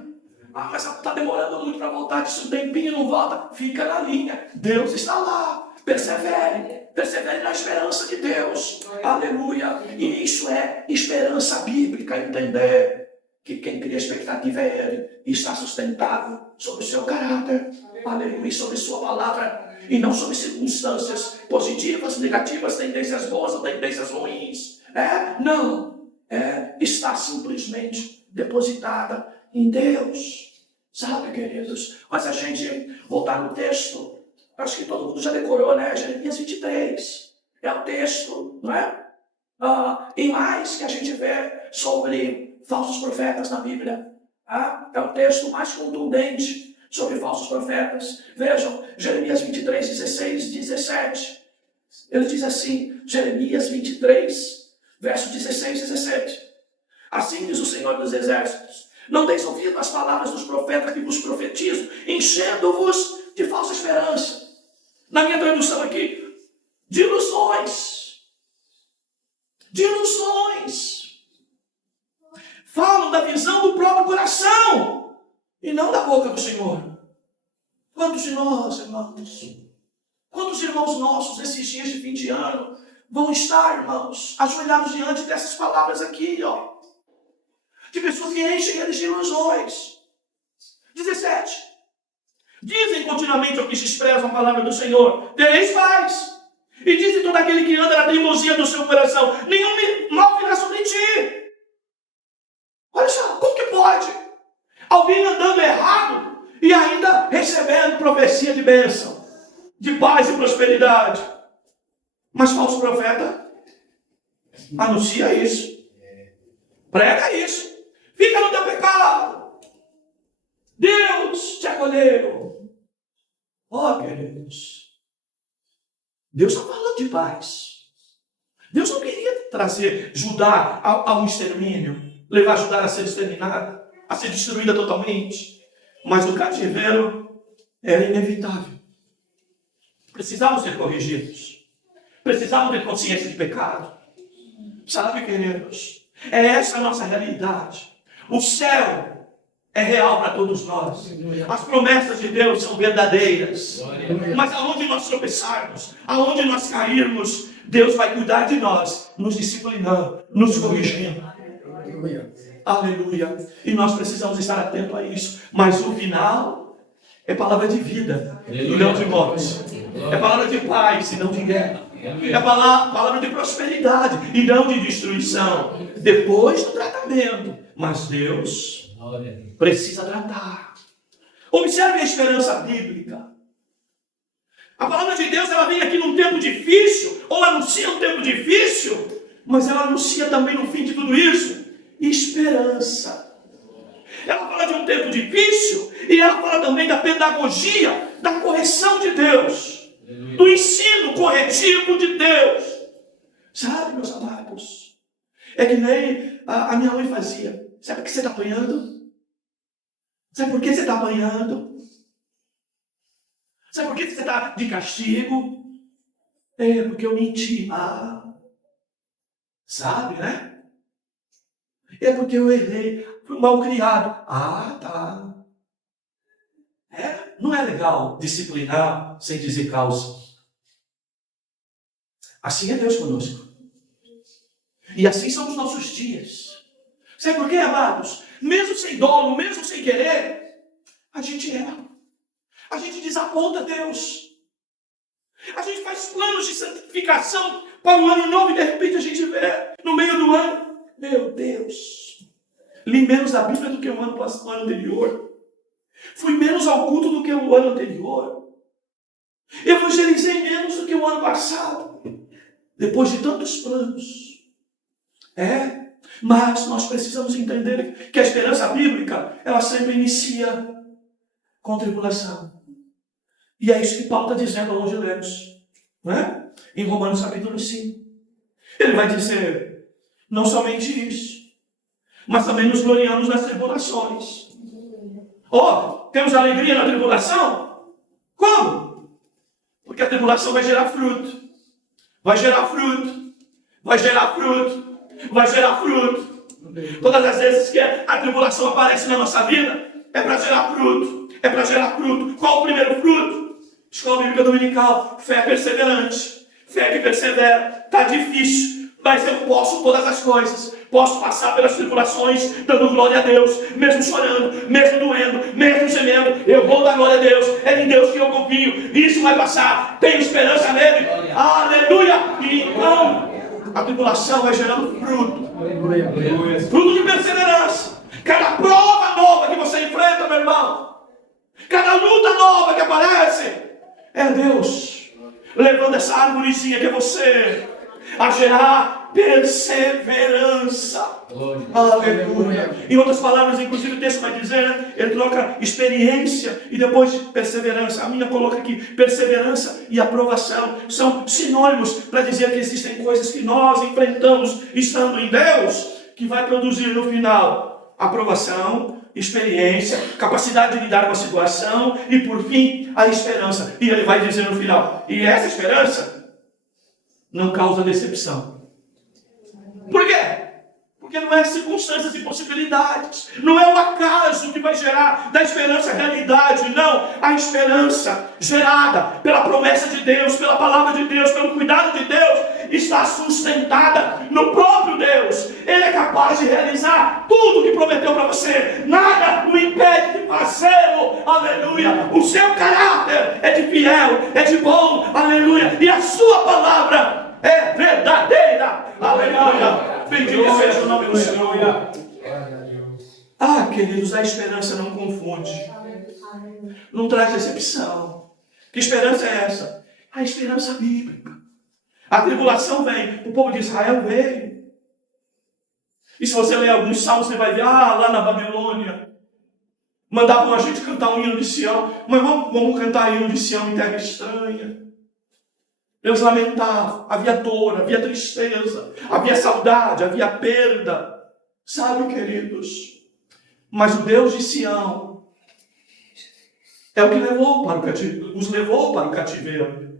Mas está demorando muito para voltar. Diz um tempinho e não volta. Fica na linha. Deus está lá. Persevere. Persevere na esperança de Deus. Aleluia. E isso é esperança bíblica. Entender que quem cria expectativa é Ele. E está sustentado sobre o seu caráter. Aleluia. E sobre sua palavra. E não sobre circunstâncias positivas, negativas, tendências boas ou tendências ruins. Não. Está simplesmente depositada em Deus. Sabe, queridos? Mas a gente voltar no texto, acho que todo mundo já decorou, né? Jeremias 23. É o texto, não é? E mais que a gente vê sobre falsos profetas na Bíblia. É o texto mais contundente sobre falsos profetas. Vejam, Jeremias 23, 16, 17. Ele diz assim, Jeremias 23, verso 16 e 17. Assim diz o Senhor dos Exércitos, não deis ouvido às palavras dos profetas que vos profetizo, enchendo-vos de falsa esperança. Na minha tradução aqui, de ilusões. De ilusões. Falam da visão do próprio coração e não da boca do Senhor. Quantos de nós, irmãos, quantos irmãos nossos nesses dias de fim de ano vão estar, irmãos, ajoelhados diante dessas palavras aqui, ó, de pessoas que enchem eles de ilusões. 17. Dizem continuamente ao que desprezam a palavra do Senhor, tereis paz. E dizem todo aquele que anda na teimosia do seu coração, nenhum mal virá sobre ti. Olha só, como que pode? Alguém andando errado e ainda recebendo profecia de bênção, de paz e prosperidade. Mas falso profeta anuncia isso, prega isso, fica no teu pecado. Deus te acolheu. Queridos, Deus está falando de paz. Deus não queria trazer Judá ao extermínio, levar Judá a ser exterminada, a ser destruída totalmente. Mas o cativeiro era inevitável. Precisavam ser corrigidos. Precisavam ter consciência de pecado. Sabe, queridos? É essa a nossa realidade. O céu é real para todos nós. As promessas de Deus são verdadeiras. Mas aonde nós tropeçarmos, aonde nós cairmos, Deus vai cuidar de nós, nos disciplinando, nos corrigindo. Aleluia. E nós precisamos estar atentos a isso. Mas o final é palavra de vida e não de morte. É palavra de paz e não de guerra. É palavra de prosperidade e não de destruição. Depois do tratamento. Mas Deus precisa tratar. Observe a esperança bíblica. A palavra de Deus, ela vem aqui num tempo difícil, ou anuncia um tempo difícil, mas ela anuncia também no fim de tudo isso, esperança. Ela fala de um tempo difícil, e ela fala também da pedagogia, da correção de Deus, do ensino corretivo de Deus. Sabe, meus amados, é que nem a minha mãe fazia. Sabe por que você está apanhando? Sabe por que você está apanhando? Sabe por que você está de castigo? É porque eu menti. Sabe, né? É porque eu errei. Fui mal criado. Tá. Não é legal disciplinar sem dizer causa. Assim é Deus conosco. E assim são os nossos dias. Sabe por quê, amados? Mesmo sem dolo, mesmo sem querer, a gente erra. A gente desaponta Deus. A gente faz planos de santificação para o ano novo e de repente a gente vê no meio do ano, meu Deus, li menos a Bíblia do que o ano anterior. Fui menos ao culto do que o ano anterior. Evangelizei menos do que o ano passado. Depois de tantos planos. Mas nós precisamos entender que a esperança bíblica, ela sempre inicia com tribulação. E é isso que Paulo está dizendo aos judeus, não é? Em Romanos capítulo 5. Ele vai dizer, não somente isso, mas também nos gloriamos nas tribulações. Temos alegria na tribulação? Como? Porque a tribulação vai gerar fruto. Vai gerar fruto. Vai gerar fruto. Vai gerar fruto. Todas as vezes que a tribulação aparece na nossa vida, é para gerar fruto. É para gerar fruto. Qual o primeiro fruto? Escola Bíblica Dominical. Fé perseverante. Fé que persevera. Está difícil, mas eu posso todas as coisas. Posso passar pelas tribulações, dando glória a Deus, mesmo chorando, mesmo doendo, mesmo gemendo. Eu vou dar glória a Deus. É em Deus que eu confio. Isso vai passar. Tenho esperança nele. Aleluia! E então, a tribulação vai gerando fruto. Fruto de perseverança. Cada prova nova que você enfrenta, meu irmão, cada luta nova que aparece, é Deus levando essa árvorezinha que é você a gerar perseverança. Aleluia. Em outras palavras, inclusive o texto vai dizer, né? Ele troca experiência e depois perseverança. A minha coloca aqui, perseverança e aprovação são sinônimos para dizer que existem coisas que nós enfrentamos estando em Deus, que vai produzir no final aprovação, experiência, capacidade de lidar com a situação e por fim a esperança. E ele vai dizer no final, e essa esperança não causa decepção. Por quê? Porque não é circunstâncias e possibilidades. Não é o acaso que vai gerar da esperança realidade. Não. A esperança gerada pela promessa de Deus, pela palavra de Deus, pelo cuidado de Deus, está sustentada no próprio Deus. Ele é capaz de realizar tudo o que prometeu para você. Nada o impede de fazê-lo. Aleluia. O seu caráter é de fiel, é de bom. Aleluia. E a sua palavra é verdadeira. Aleluia. Bendito seja o nome do Senhor. Queridos, a esperança não confunde. Não traz decepção. Que esperança é essa? A esperança bíblica. A tribulação vem. O povo de Israel veio. E se você ler alguns salmos, você vai ver, lá na Babilônia, mandavam a gente cantar um hino de Sião. Mas vamos cantar hino de Sião em terra estranha. Eles lamentavam, havia dor, havia tristeza, havia saudade, havia perda. Sabe, queridos? Mas o Deus de Sião é o que os levou para o cativeiro.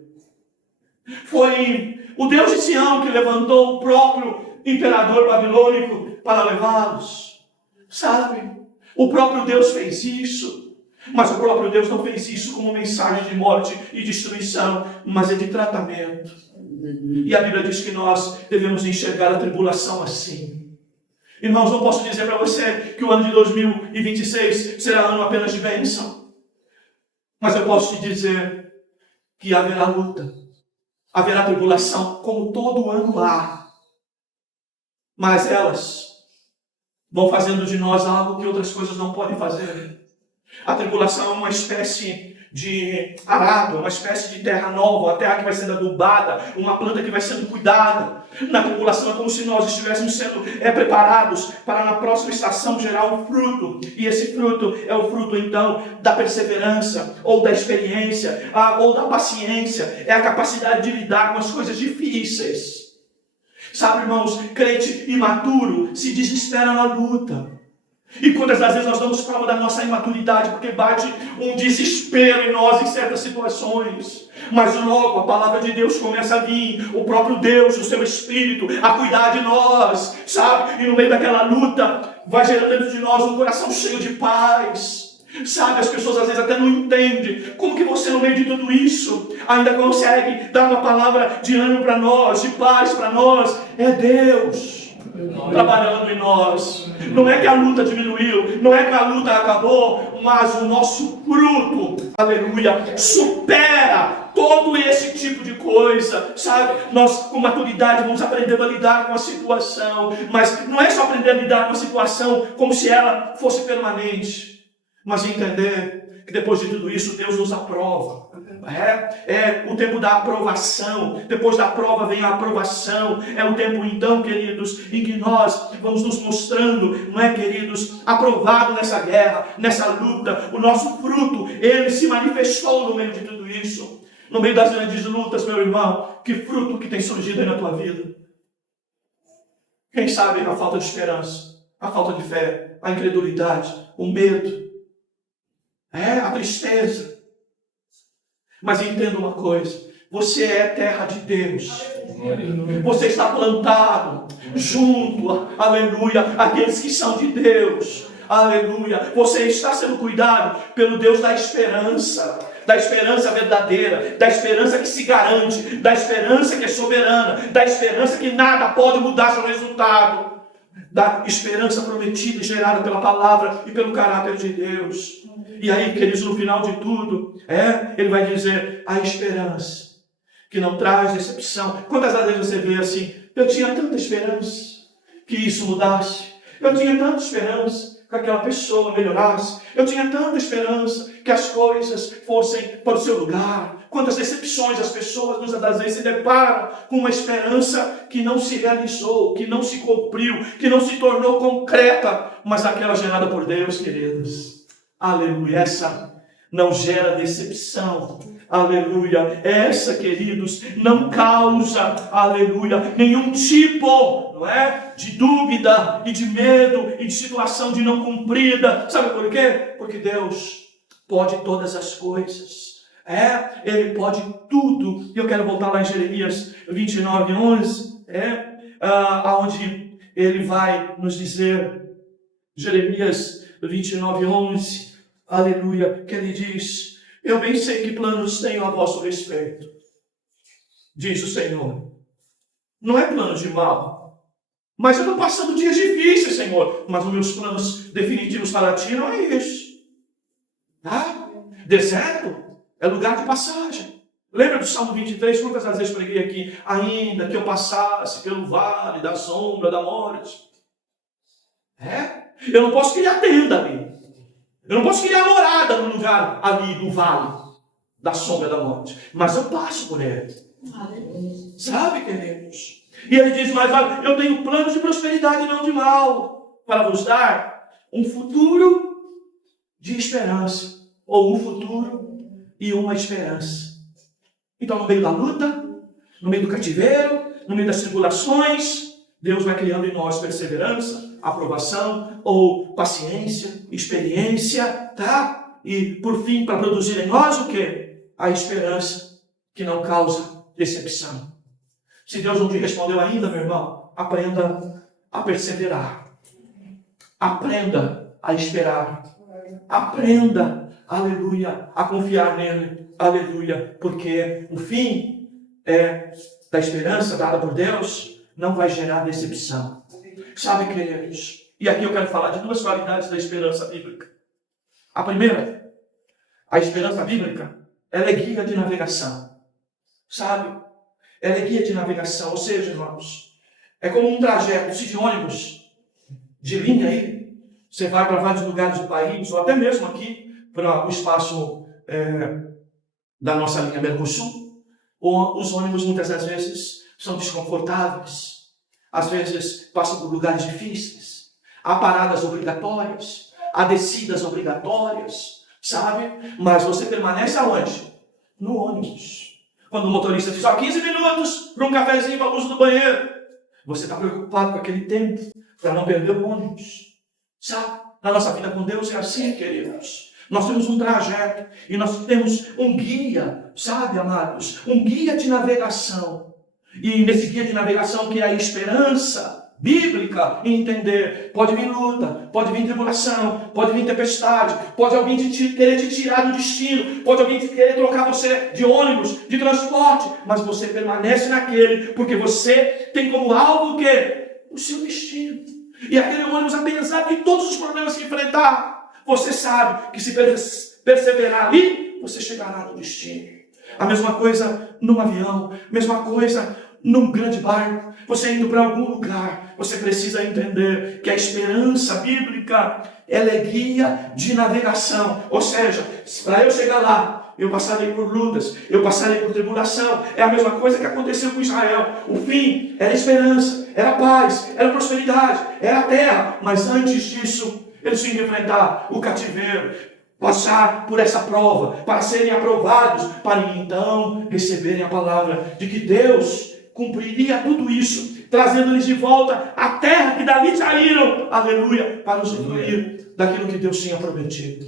Foi o Deus de Sião que levantou o próprio imperador babilônico para levá-los. Sabe? O próprio Deus fez isso. Mas o próprio Deus não fez isso como mensagem de morte e destruição, mas é de tratamento. E a Bíblia diz que nós devemos enxergar a tribulação assim. Irmãos, não posso dizer para você que o ano de 2026 será ano apenas de bênção. Mas eu posso te dizer que haverá luta, haverá tribulação, como todo ano há. Mas elas vão fazendo de nós algo que outras coisas não podem fazer. A tribulação é uma espécie de arado, uma espécie de terra nova, uma terra que vai sendo adubada, uma planta que vai sendo cuidada. Na tribulação é como se nós estivéssemos sendo preparados para na próxima estação gerar um fruto. E esse fruto é o fruto então da perseverança, ou da experiência, ou da paciência. É a capacidade de lidar com as coisas difíceis. Sabe, irmãos, crente imaturo se desespera na luta. E quantas das vezes nós damos prova da nossa imaturidade, porque bate um desespero em nós em certas situações. Mas logo a palavra de Deus começa a vir, o próprio Deus, o seu Espírito, a cuidar de nós, sabe? E no meio daquela luta, vai gerando dentro de nós um coração cheio de paz. Sabe, as pessoas às vezes até não entendem como que você no meio de tudo isso ainda consegue dar uma palavra de ânimo para nós, de paz para nós. É Deus trabalhando em nós. Não é que a luta diminuiu, não é que a luta acabou, mas o nosso fruto, aleluia, supera todo esse tipo de coisa, sabe? Nós com maturidade vamos aprendendo a lidar com a situação, mas não é só aprender a lidar com a situação como se ela fosse permanente, mas entender que depois de tudo isso Deus nos aprova. É o tempo da aprovação. Depois da prova vem a aprovação. É o tempo então, queridos, em que nós vamos nos mostrando, não é, queridos, aprovado nessa guerra, nessa luta. O nosso fruto, ele se manifestou no meio de tudo isso. No meio das grandes lutas, meu irmão, que fruto que tem surgido aí na tua vida? Quem sabe a falta de esperança, a falta de fé, a incredulidade, o medo, a tristeza. Mas entenda uma coisa, você é terra de Deus. Você está plantado junto, aleluia, aqueles que são de Deus. Aleluia. Você está sendo cuidado pelo Deus da esperança verdadeira, da esperança que se garante, da esperança que é soberana, da esperança que nada pode mudar seu resultado, da esperança prometida e gerada pela palavra e pelo caráter de Deus. E aí, queridos, no final de tudo, ele vai dizer, a esperança que não traz decepção. Quantas vezes você vê assim, eu tinha tanta esperança que isso mudasse, eu tinha tanta esperança que aquela pessoa melhorasse, eu tinha tanta esperança que as coisas fossem para o seu lugar. Quantas decepções as pessoas muitas vezes se deparam com uma esperança que não se realizou, que não se cumpriu, que não se tornou concreta, mas aquela gerada por Deus, queridos. Aleluia, essa não gera decepção, aleluia, essa, queridos, não causa, aleluia, nenhum tipo, não é, de dúvida e de medo e de situação de não cumprida. Sabe por quê? Porque Deus pode todas as coisas, Ele pode tudo. E eu quero voltar lá em Jeremias 29:11, aonde Ele vai nos dizer, Jeremias 29:11, aleluia, que Ele diz, eu bem sei que planos tenho a vosso respeito, diz o Senhor, não é plano de mal, mas eu estou passando dias difíceis, Senhor, mas os meus planos definitivos para ti não é isso, deserto é lugar de passagem. Lembra do Salmo 23, quantas vezes preguei aqui, ainda que eu passasse pelo vale da sombra da morte, eu não posso criar tenda ali. Eu não posso criar morada no lugar ali do vale da sombra da morte. Mas eu passo por ele. Sabe, queridos? E ele diz, mas eu tenho planos de prosperidade e não de mal, para vos dar um futuro de esperança. Ou um futuro e uma esperança. Então, no meio da luta, no meio do cativeiro, no meio das tribulações, Deus vai criando em nós perseverança, aprovação ou paciência, experiência, E por fim, para produzir em nós o quê? A esperança que não causa decepção. Se Deus não te respondeu ainda, meu irmão, aprenda a perseverar. Aprenda a esperar. Aprenda, aleluia, a confiar nele, aleluia, porque o fim da esperança dada por Deus não vai gerar decepção. Sabe, queridos? E aqui eu quero falar de duas qualidades da esperança bíblica. A primeira, a esperança bíblica, ela é guia de navegação. Sabe? Ela é guia de navegação, ou seja, irmãos, é como um trajeto, se de ônibus, de linha aí, você vai para vários lugares do país, ou até mesmo aqui, para o espaço da nossa linha Mercosul, ou os ônibus muitas das vezes são desconfortáveis, às vezes passam por lugares difíceis, há paradas obrigatórias, há descidas obrigatórias, sabe? Mas você permanece aonde? No ônibus. Quando o motorista diz, 15 minutos para um cafezinho para o uso do banheiro, você está preocupado com aquele tempo para não perder o ônibus. Sabe? Na nossa vida com Deus é assim, queridos. Nós temos um trajeto e nós temos um guia, sabe, amados? Um guia de navegação. E nesse guia de navegação que é a esperança bíblica, entender, pode vir luta, pode vir tribulação, pode vir tempestade, pode alguém querer te tirar do destino, pode alguém querer trocar você de ônibus, de transporte, mas você permanece naquele, porque você tem como alvo o quê? O seu destino. E aquele ônibus, apesar de todos os problemas que enfrentar, você sabe que se perseverar ali, você chegará no destino. A mesma coisa num avião, mesma coisa num grande barco, você indo para algum lugar, você precisa entender que a esperança bíblica, ela é guia de navegação. Ou seja, para eu chegar lá, eu passarei por lutas, eu passarei por tribulação. É a mesma coisa que aconteceu com Israel. O fim era esperança, era paz, era prosperidade, era terra. Mas antes disso, eles tinham que enfrentar o cativeiro, passar por essa prova, para serem aprovados, para então receberem a palavra de que Deus cumpriria tudo isso, trazendo-eles de volta à terra que dali saíram, aleluia, para usufruir daquilo que Deus tinha prometido.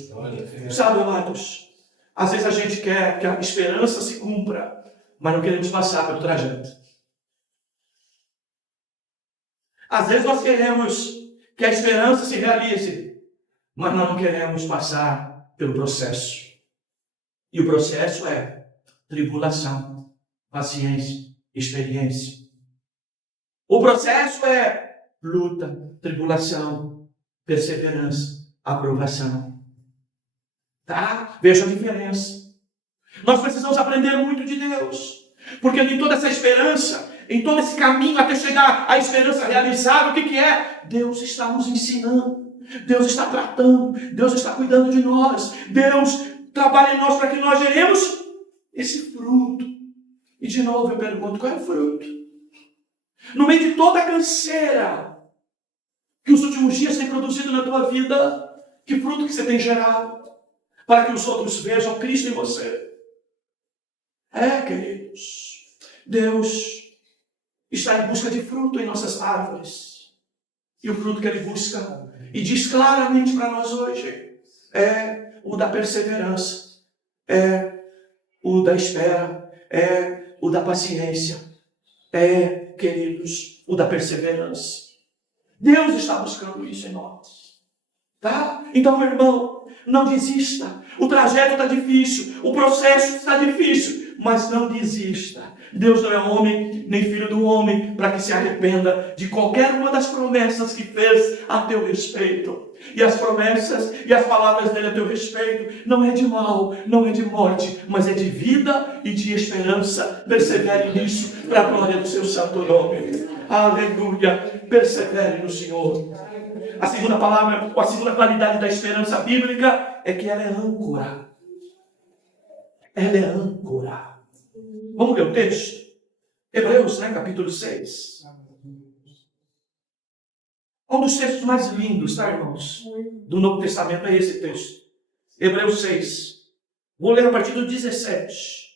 Sabe, amados, às vezes a gente quer que a esperança se cumpra, mas não queremos passar pelo trajeto. Às vezes nós queremos que a esperança se realize, mas nós não queremos passar pelo processo. E o processo é tribulação, paciência, experiência. O processo é luta, tribulação, perseverança, aprovação. Tá? Veja a diferença. Nós precisamos aprender muito de Deus, porque em toda essa esperança, em todo esse caminho até chegar à esperança realizável, o que é? Deus está nos ensinando, Deus está tratando, Deus está cuidando de nós, Deus trabalha em nós para que nós geremos esse fruto. E de novo eu pergunto, qual é o fruto? No meio de toda a canseira que os últimos dias têm produzido na tua vida, que fruto que você tem gerado? Para que os outros vejam Cristo em você. Queridos, Deus está em busca de fruto em nossas árvores. E o fruto que Ele busca, e diz claramente para nós hoje, é o da perseverança, é o da espera, é o da paciência, queridos, o da perseverança. Deus está buscando isso em nós. Tá? Então, meu irmão, não desista. O trajeto está difícil, o processo está difícil, mas não desista. Deus não é homem, nem filho do homem, para que se arrependa de qualquer uma das promessas que fez a teu respeito. E as promessas e as palavras dele a teu respeito não é de mal, não é de morte, mas é de vida e de esperança. Persevere nisso, para a glória do seu santo nome. Aleluia. Persevere no Senhor. A segunda palavra, ou a segunda qualidade da esperança bíblica é que ela é âncora. Ela é âncora. Vamos ler o texto? Hebreus, capítulo 6. Um dos textos mais lindos, tá, irmãos? Do Novo Testamento é esse texto. Hebreus 6. Vou ler a partir do 17.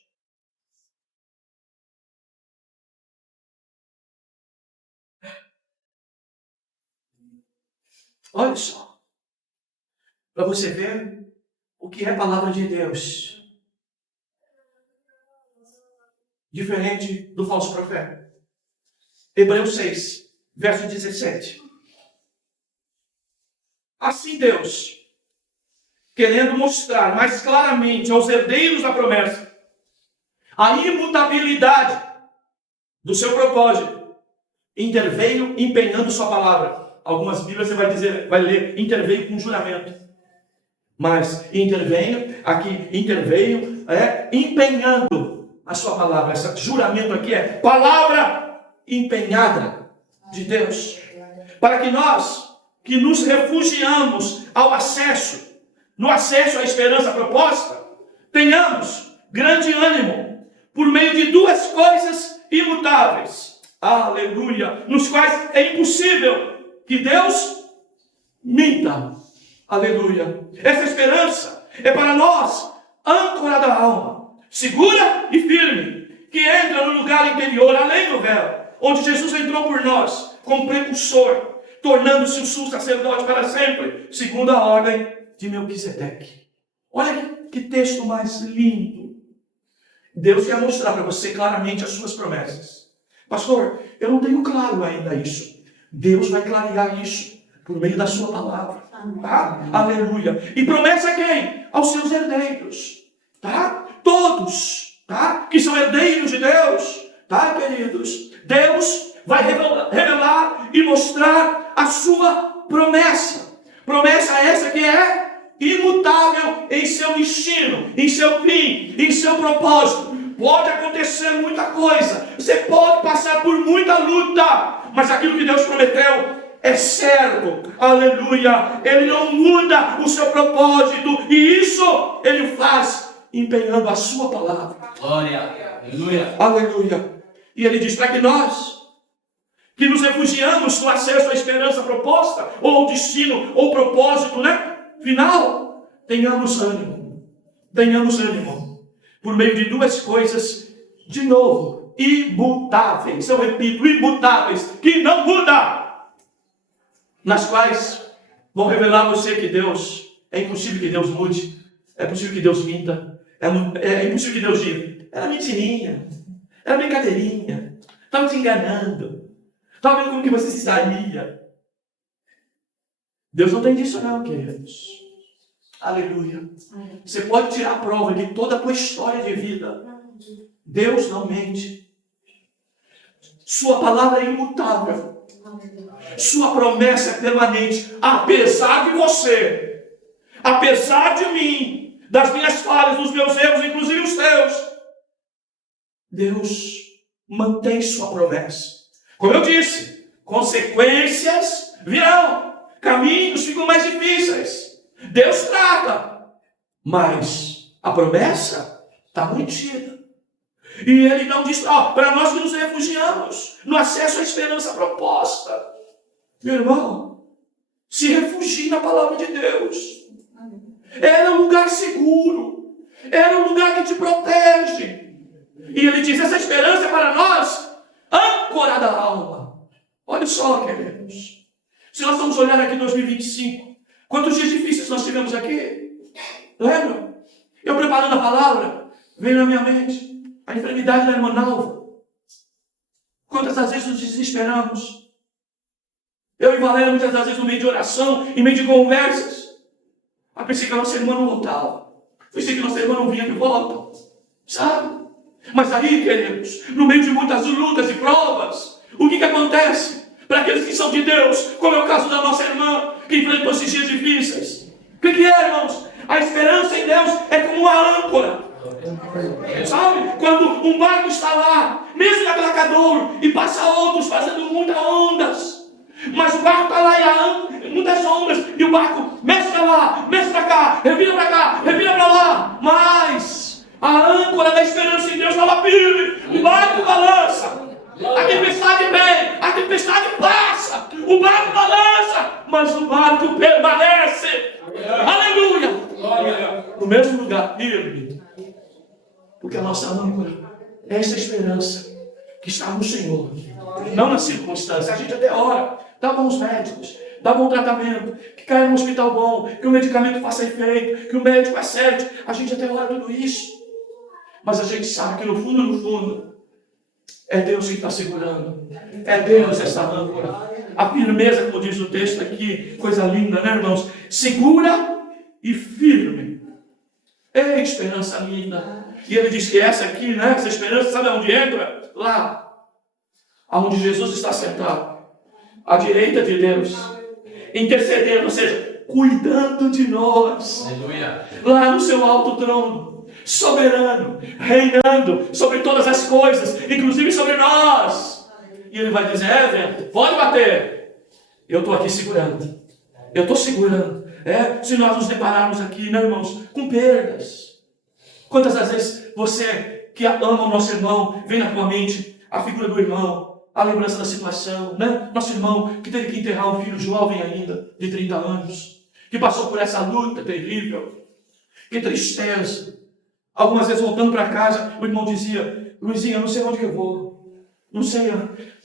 Olha só. Para você ver o que é a palavra de Deus. Diferente do falso profeta. Hebreus 6, verso 17. Assim Deus, querendo mostrar mais claramente aos herdeiros da promessa a imutabilidade do seu propósito, interveio empenhando sua palavra. Algumas Bíblias você vai ler, interveio com juramento. Mas interveio empenhando a sua palavra. Esse juramento aqui é palavra empenhada de Deus. Para que nós, que nos refugiamos no acesso à esperança proposta, tenhamos grande ânimo por meio de duas coisas imutáveis. Aleluia! Nos quais é impossível que Deus minta. Aleluia! Essa esperança é para nós, âncora da alma, segura e firme, que entra no lugar interior, além do véu, onde Jesus entrou por nós, como precursor, tornando-se o sumo sacerdote para sempre, segundo a ordem de Melquisedeque. Olha que texto mais lindo. Deus quer mostrar para você claramente as suas promessas. Pastor, eu não tenho claro ainda isso. Deus vai clarear isso por meio da sua palavra. Tá? Aleluia. E promessa a quem? Aos seus herdeiros. Tá? Todos, tá? Que são herdeiros de Deus. Tá, queridos? Deus vai revelar e mostrar a sua promessa. Promessa essa que é imutável em seu destino, em seu fim, em seu propósito. Pode acontecer muita coisa, você pode passar por muita luta, mas aquilo que Deus prometeu é certo. Aleluia. Ele não muda o seu propósito, e isso Ele faz empenhando a sua palavra. Glória. Aleluia. Aleluia. E Ele diz para que nós, que nos refugiamos no acesso à esperança proposta, ou ao destino, ou propósito, final, tenhamos ânimo. Tenhamos ânimo. Por meio de duas coisas, de novo, imutáveis. Eu repito, imutáveis, que não mudam. Nas quais vão revelar a você que Deus, é impossível que Deus mude. É possível que Deus minta. É impossível que Deus diga, era mentirinha. Era brincadeirinha. Estava te enganando. Estava vendo como que você se saía. Deus não tem disso não, queridos. Aleluia. Você pode tirar a prova de toda a tua história de vida. Deus não mente. Sua palavra é imutável. Sua promessa é permanente. Apesar de você. Apesar de mim. Das minhas falhas, dos meus erros, inclusive os teus. Deus mantém sua promessa. Como eu disse, consequências virão. Caminhos ficam mais difíceis. Deus trata. Mas a promessa está mantida. E Ele não diz, para nós que nos refugiamos no acesso à esperança proposta. Meu irmão, se refugie na palavra de Deus. Ela é um lugar seguro. Ela é um lugar que te protege. E Ele diz, essa esperança é para nós, âncora da alma. Olha só, queridos. Se nós estamos olhando aqui em 2025, quantos dias difíceis nós tivemos aqui? Lembra? Eu preparando a palavra, veio na minha mente a enfermidade da irmã Nalva. Quantas das vezes nos desesperamos? Eu e Valéria, muitas das vezes, no meio de oração, em meio de conversas, eu pensei que a nossa irmã não voltava. Pensei que a nossa irmã não vinha de volta. Sabe? Mas aí, queridos, no meio de muitas lutas e provas, o que acontece? Para aqueles que são de Deus, como é o caso da nossa irmã, que enfrentou esses dias difíceis. O que é, irmãos? A esperança em Deus é como uma âncora. Sabe? Quando um barco está lá, mesmo atracadouro, e passa outros fazendo muitas ondas. Mas o barco está lá e muitas ondas, e o barco mexe para lá, mexe para cá, revira para lá. Mas a âncora da esperança em Deus não firme. O barco balança. A tempestade vem, a tempestade passa, o barco balança, mas o barco permanece. Aleluia! No mesmo lugar, firme. Porque a nossa âncora é essa esperança que está no Senhor, não na circunstância. A gente até ora, dá bons médicos, dá bom tratamento, que caia no hospital bom, que o medicamento faça efeito, que o médico acerte. A gente até ora tudo isso. Mas a gente sabe que no fundo, é Deus que está segurando. É Deus essa âncora. A firmeza, como diz o texto aqui, coisa linda, né, irmãos? Segura e firme. É esperança linda. E ele diz que essa aqui, né, essa esperança, sabe onde entra? Lá, aonde Jesus está sentado, à direita de Deus, intercedendo, ou seja, cuidando de nós. Aleluia. Lá no seu alto trono, soberano, reinando sobre todas as coisas, inclusive sobre nós. E ele vai dizer: vento, pode bater. Eu estou aqui segurando. Eu estou segurando. Se nós nos depararmos aqui, né, irmãos, com perdas. Quantas das vezes você que ama o nosso irmão, vem na tua mente a figura do irmão, a lembrança da situação, né? Nosso irmão que teve que enterrar um filho jovem ainda, de 30 anos, que passou por essa luta terrível. Que tristeza. Algumas vezes voltando para casa, o irmão dizia: Luizinho, eu não sei onde que eu vou. Não sei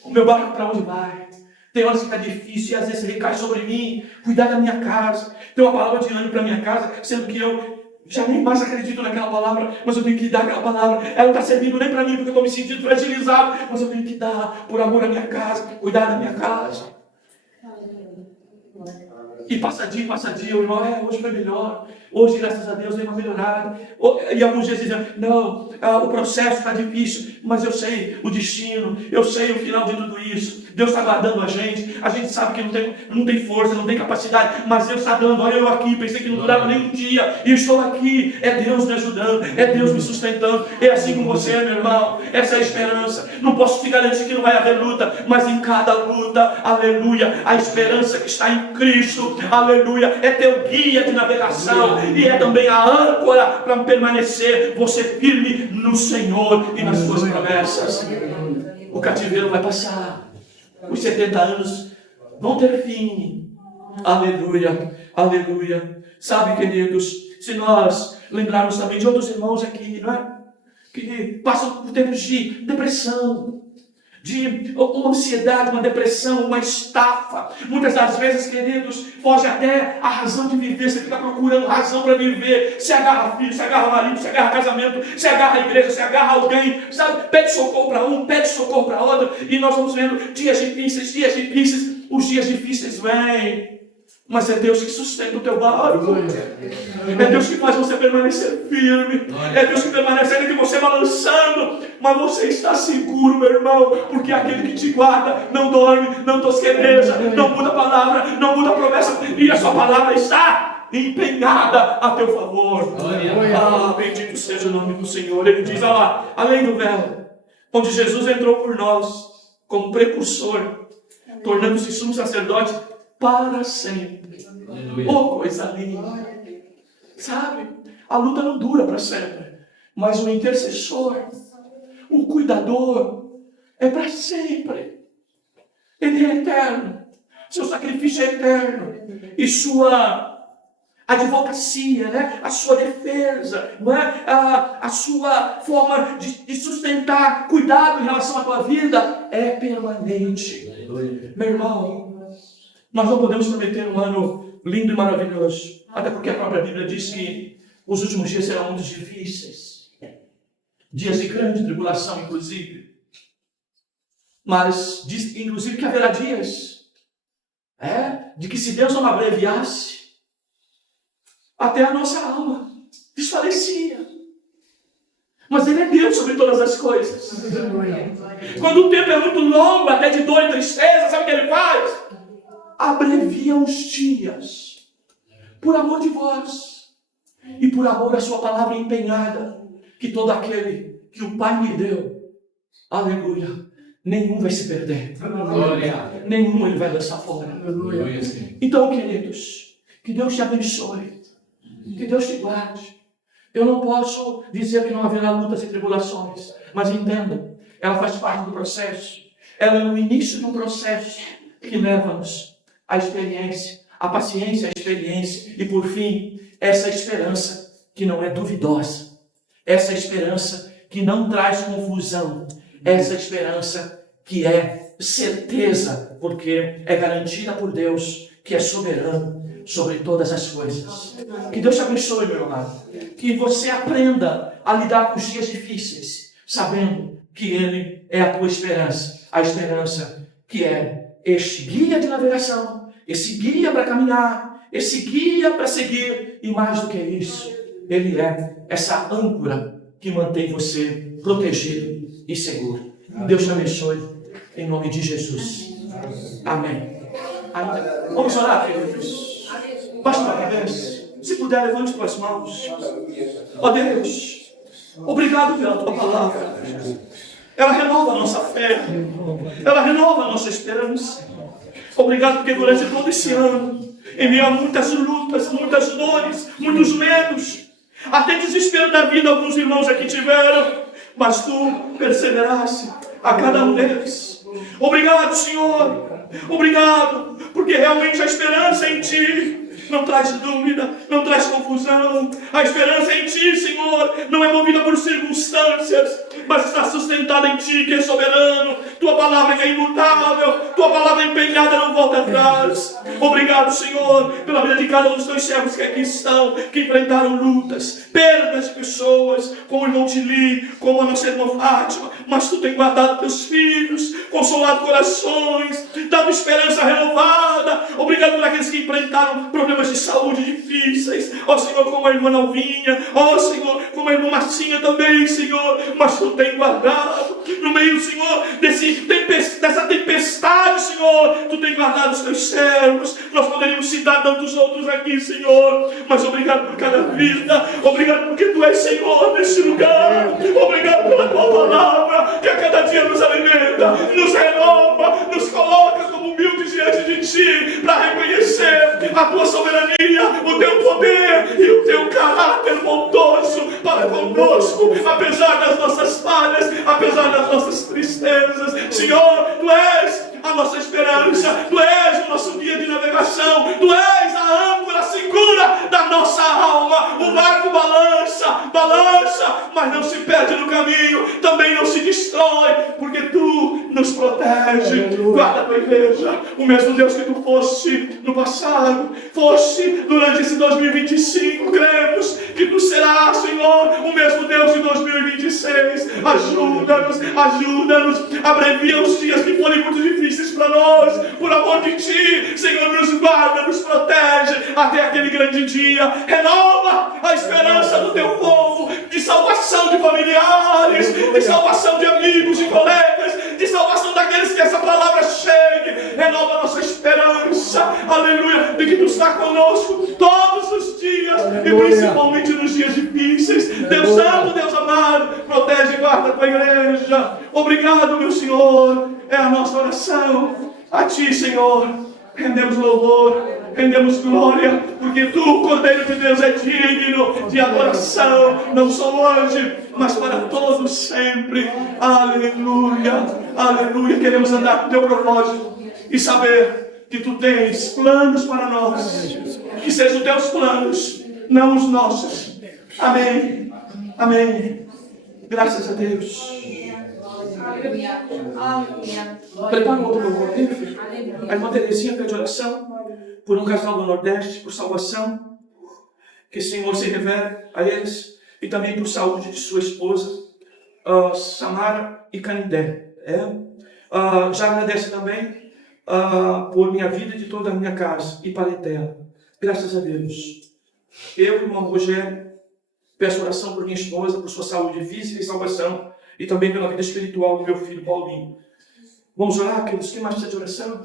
o meu barco para onde vai. Tem horas que está difícil e às vezes recai sobre mim. Cuidar da minha casa. Tem uma palavra de ânimo para minha casa, sendo que eu já nem mais acredito naquela palavra, mas eu tenho que dar aquela palavra. Ela não está servindo nem para mim, porque eu estou me sentindo fragilizado, mas eu tenho que dar por amor à minha casa, cuidar da minha casa. E passa dia, o irmão, hoje foi melhor. Hoje, graças a Deus, deu uma melhorada. E alguns dias dizem: não, o processo está difícil, mas eu sei o destino, eu sei o final de tudo isso. Deus está guardando a gente sabe que não tem força, não tem capacidade, mas Deus está dando. Olha eu aqui, pensei que não durava nem um dia, e estou aqui. É Deus me ajudando, é Deus me sustentando. É assim com você, meu irmão. Essa é a esperança. Não posso te garantir que não vai haver luta, mas em cada luta, aleluia, a esperança que está em Cristo, aleluia, é teu guia de navegação. E é também a âncora para permanecer você firme no Senhor e nas suas promessas. O cativeiro vai passar. Os 70 anos vão ter fim. Aleluia, aleluia. Sabe, queridos, se nós lembrarmos também de outros irmãos aqui, não é? Que passam por tempos de depressão, de uma ansiedade, uma depressão, uma estafa. Muitas das vezes, queridos, foge até a razão de viver. Você fica procurando razão para viver. Se agarra a filho, se agarra a marido, se agarra a casamento, se agarra a igreja, se agarra a alguém, sabe? Pede socorro para um, pede socorro para outro. E nós vamos vendo dias difíceis, dias difíceis. Os dias difíceis vêm. Mas é Deus que sustenta o teu barco. É Deus que faz você permanecer firme. É Deus que permanece ainda que você balançando. Mas você está seguro, meu irmão. Porque aquele que te guarda não dorme, não tosqueneja, não muda a palavra, não muda a promessa. E a sua palavra está empenhada a teu favor. Bendito seja o nome do Senhor. Ele diz: olha lá, além do véu, onde Jesus entrou por nós como precursor, tornando-se sumo sacerdote para sempre. Oh, coisa linda. Sabe, a luta não dura para sempre, mas o intercessor, o cuidador, é para sempre. Ele é eterno. Seu sacrifício é eterno. E sua advocacia, né? A sua defesa, não é? A sua forma de sustentar, cuidado em relação à tua vida é permanente. Meu irmão, nós não podemos prometer um ano lindo e maravilhoso, até porque a própria Bíblia diz que os últimos dias serão muito difíceis, dias de grande tribulação, inclusive. Mas diz, inclusive, que haverá dias de que, se Deus não abreviasse, até a nossa alma desfalecia. Mas Ele é Deus sobre todas as coisas. Quando o tempo é muito longo, até de dor e tristeza, sabe o que Ele faz? Abrevia os dias, por amor de vós, e por amor à sua palavra empenhada, que todo aquele que o Pai me deu, aleluia, nenhum vai se perder, nenhum Ele vai lançar fora. Então, queridos, que Deus te abençoe, que Deus te guarde. Eu não posso dizer que não haverá lutas e tribulações, mas entenda, ela faz parte do processo. Ela é o início de um processo que leva-nos à experiência, à paciência, à experiência e, por fim, essa esperança que não é duvidosa, essa esperança que não traz confusão, essa esperança que é certeza, porque é garantida por Deus, que é soberano sobre todas as coisas. Que Deus te abençoe, meu amado. Que você aprenda a lidar com os dias difíceis, sabendo que Ele é a tua esperança, a esperança que é este guia de navegação, esse guia para caminhar, esse guia para seguir, e mais do que isso, Ele é essa âncora que mantém você protegido e seguro. Deus te abençoe, em nome de Jesus. Amém. Vamos orar, queridos. Baixe a cabeça. Se puder, levante suas mãos. Ó Deus, obrigado pela tua palavra. Ela renova a nossa fé. Ela renova a nossa esperança. Obrigado porque durante todo esse ano, em meio a muitas lutas, muitas dores, muitos medos, até desespero da vida alguns irmãos aqui tiveram, mas tu perseveraste a cada um deles. Obrigado, Senhor. Obrigado, porque realmente a esperança em Ti não traz dúvida, não traz confusão. A esperança em Ti, Senhor, não é movida por circunstâncias, mas está sustentada em Ti, que é soberano. Tua palavra que é imutável, Tua palavra empenhada não volta atrás. Obrigado, Senhor, pela vida de cada um dos Teus servos que aqui estão, que enfrentaram lutas, perdas de pessoas, como o irmão Tili, como a nossa irmã Fátima, mas Tu tem guardado Teus filhos, consolado corações, dado esperança renovada. Obrigado por aqueles que enfrentaram problemas de saúde difíceis, ó Senhor, como a irmã Alvinha, ó Senhor, como a irmã Marcinha também, Senhor, mas Tu tem guardado, no meio, Senhor, dessa tempestade, Senhor, Tu tem guardado os Teus servos. Nós poderíamos citar tantos outros aqui, Senhor, mas obrigado por cada vida, obrigado porque Tu és Senhor neste lugar, obrigado pela Tua palavra, que a cada dia nos alimenta, nos renova, nos coloca como humildes diante de Ti, para reconhecer a Tua soberania, o Teu poder e o Teu caráter bondoso para conosco, apesar das nossas falhas, apesar das nossas tristezas. Senhor, Tu és a nossa esperança, Tu és o nosso guia de navegação, Tu és a âncora segura da nossa alma. O barco balança, mas não se perde no caminho, também não se destrói, porque Tu nos protege. Guarda a Tua igreja, o mesmo Deus que Tu foste no passado, foste durante esse 2025, cremos que Tu serás, Senhor, o mesmo Deus de 2026. Ajuda-nos, abrevia os dias que forem muito difíceis para nós, por amor de Ti, Senhor, nos guarda, nos protege até aquele grande dia. Renova a esperança do Teu povo, de salvação de familiares, de salvação de amigos, de colegas, de salvação daqueles que essa palavra chegue. Renova a nossa esperança, aleluia, de que Tu está conosco todos os dias, e principalmente nos dias difíceis. Deus Santo, Deus amado, protege e guarda a Tua igreja. Obrigado, meu Senhor, é a nossa oração a Ti, Senhor. Rendemos louvor, rendemos glória, porque Tu, Cordeiro de Deus, é digno de adoração, não só hoje, mas para todos sempre. Aleluia, aleluia. Queremos andar com Teu propósito e saber que Tu tens planos para nós, que sejam Teus planos, não os nossos. Amém, amém. Graças a Deus. Prepara um outro louvor, filho. A irmã Terezinha pede oração por um casal do Nordeste, por salvação, que o Senhor se revele a eles, e também por saúde de sua esposa, Samara e Canindé. Já agradece também por minha vida e de toda a minha casa e parentela. Graças a Deus. Eu, irmão Rogério, peço oração por minha esposa, por sua saúde física e salvação, e também pela vida espiritual do meu filho Paulinho. Vamos orar, queridos? Quem mais precisa de oração?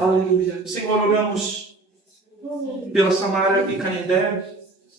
Aleluia. Senhor, oramos pela Samara e Canindé.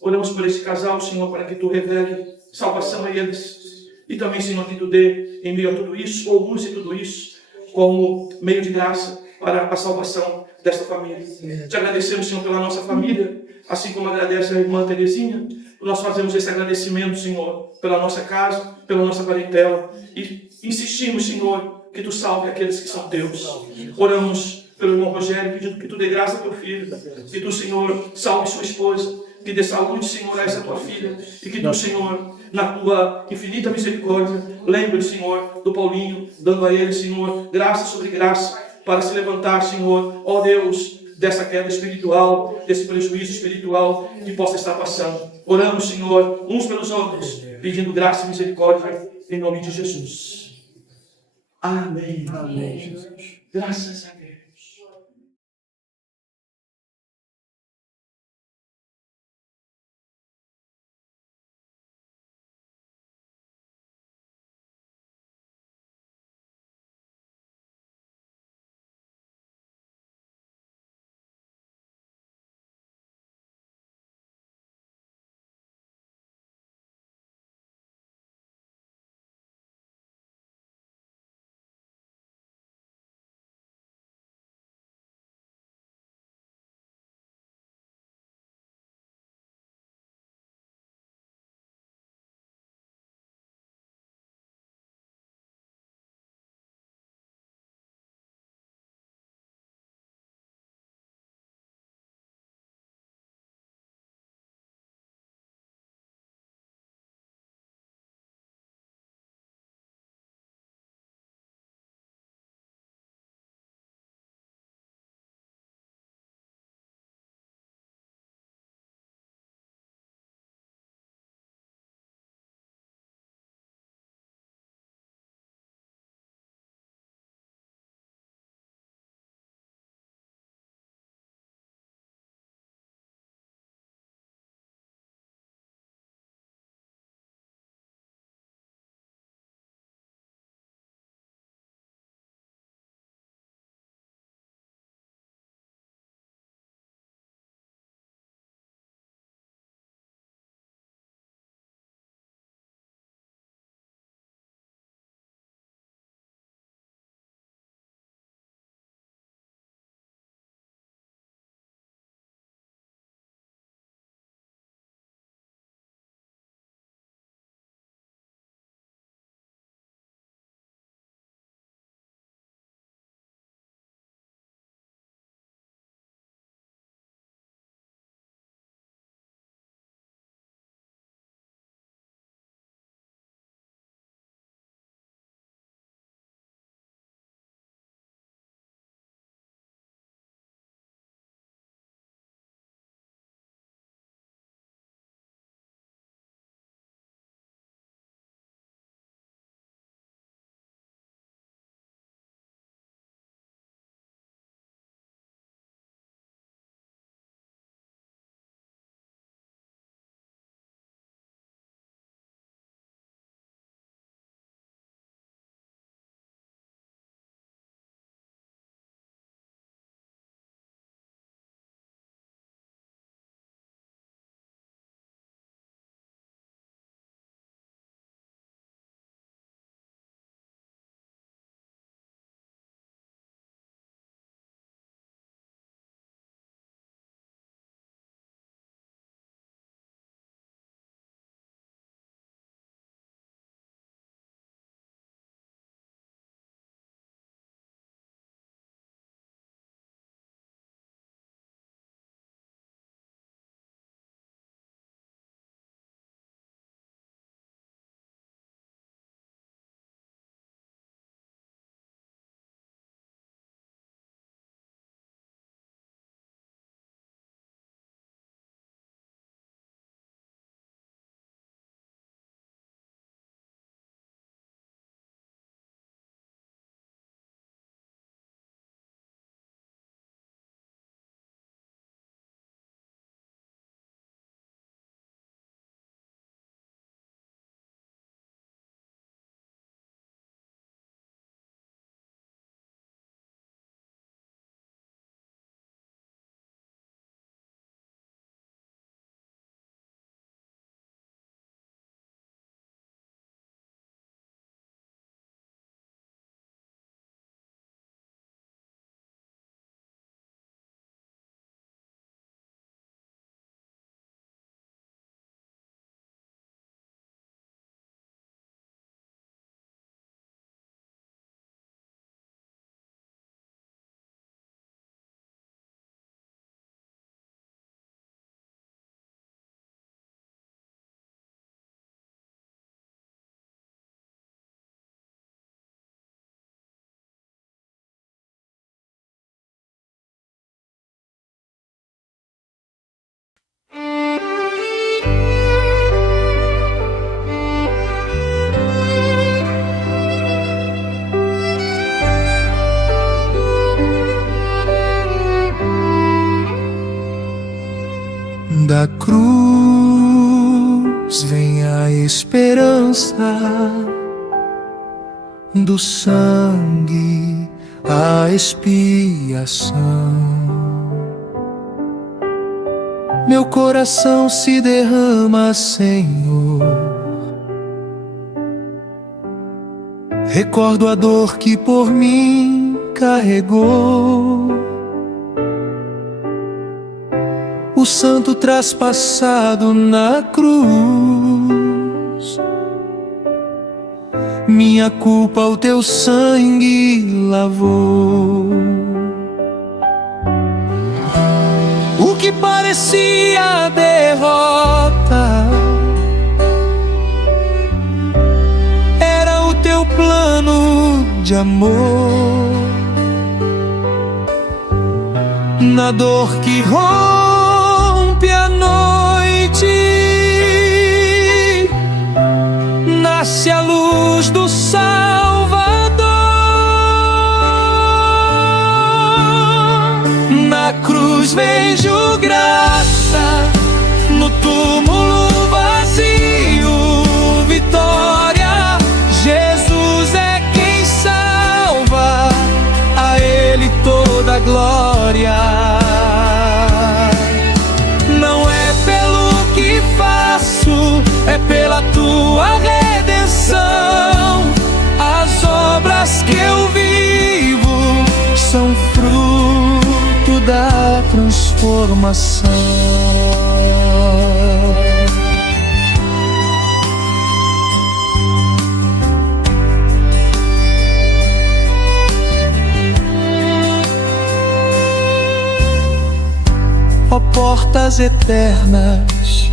Oramos por esse casal, Senhor, para que Tu revele salvação a eles. E também, Senhor, que Tu dê em meio a tudo isso, ou use tudo isso como meio de graça para a salvação desta família. Te agradecemos, Senhor, pela nossa família, assim como agradece a irmã Terezinha. Nós fazemos esse agradecimento, Senhor, pela nossa casa, pela nossa parentela, e insistimos, Senhor, que Tu salve aqueles que são Teus. Oramos pelo irmão Rogério, pedindo que Tu dê graça ao Teu filho, que Tu, Senhor, salve sua esposa, que dê saúde, Senhor, a essa Tua filha, e que Tu, Senhor, na Tua infinita misericórdia, lembre, Senhor, do Paulinho, dando a ele, Senhor, graça sobre graça, para se levantar, Senhor, ó Deus, dessa queda espiritual, desse prejuízo espiritual que possa estar passando. Oramos, Senhor, uns pelos outros, pedindo graça e misericórdia, em nome de Jesus. Amém. Amém, Jesus. Graças a Deus. Da cruz vem a esperança, do sangue a expiação. Meu coração se derrama, Senhor. Recordo a dor que por mim carregou, o santo traspassado na cruz. Minha culpa o teu sangue lavou. O que parecia derrota era o teu plano de amor. Na dor que rompe a noite, nasce a luz do Salvador. Na cruz vejo graça, no túmulo vazio vitória. Jesus é quem salva, a Ele toda a glória. Não é pelo que faço, é pela tua redenção. As obras que eu vivo são fruto da transformação. Ó portas eternas,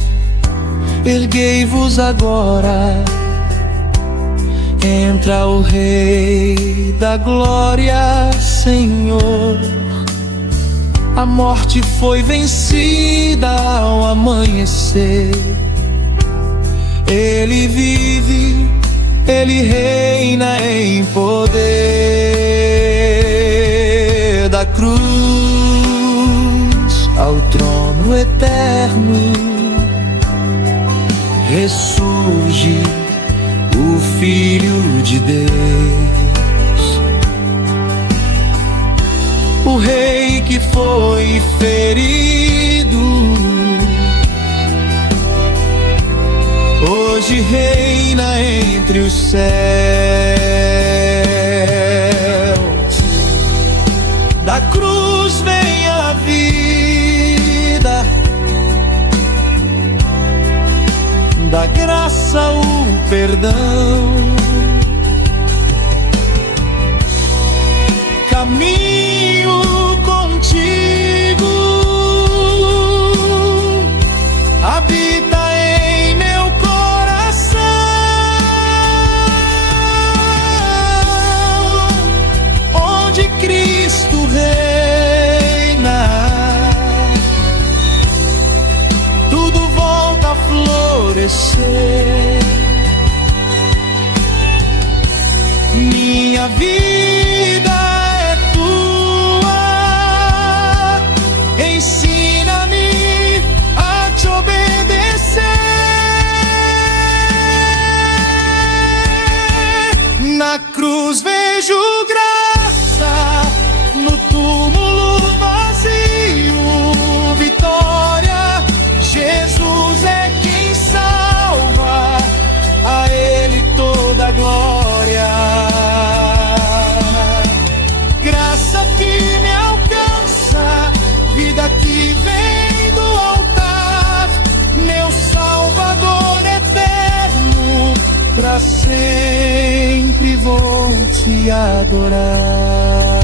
erguei-vos agora. Entra o Rei da glória, Senhor. A morte foi vencida ao amanhecer. Ele vive, Ele reina em poder. Da cruz ao trono eterno ressurge o Filho de Deus, o Rei que foi ferido, hoje reina entre os céus. Da cruz vem a vida, da graça o perdão. Caminho contigo, habita em meu coração. Onde Cristo reina, tudo volta a florescer. Minha vida é tua, ensina-me a te obedecer. Na cruz vejo graça, no túmulo vazio vitória. Jesus é quem salva, a Ele toda a glória. Graça que me alcança, vida que vem do altar. Meu Salvador eterno, pra sempre vou te adorar.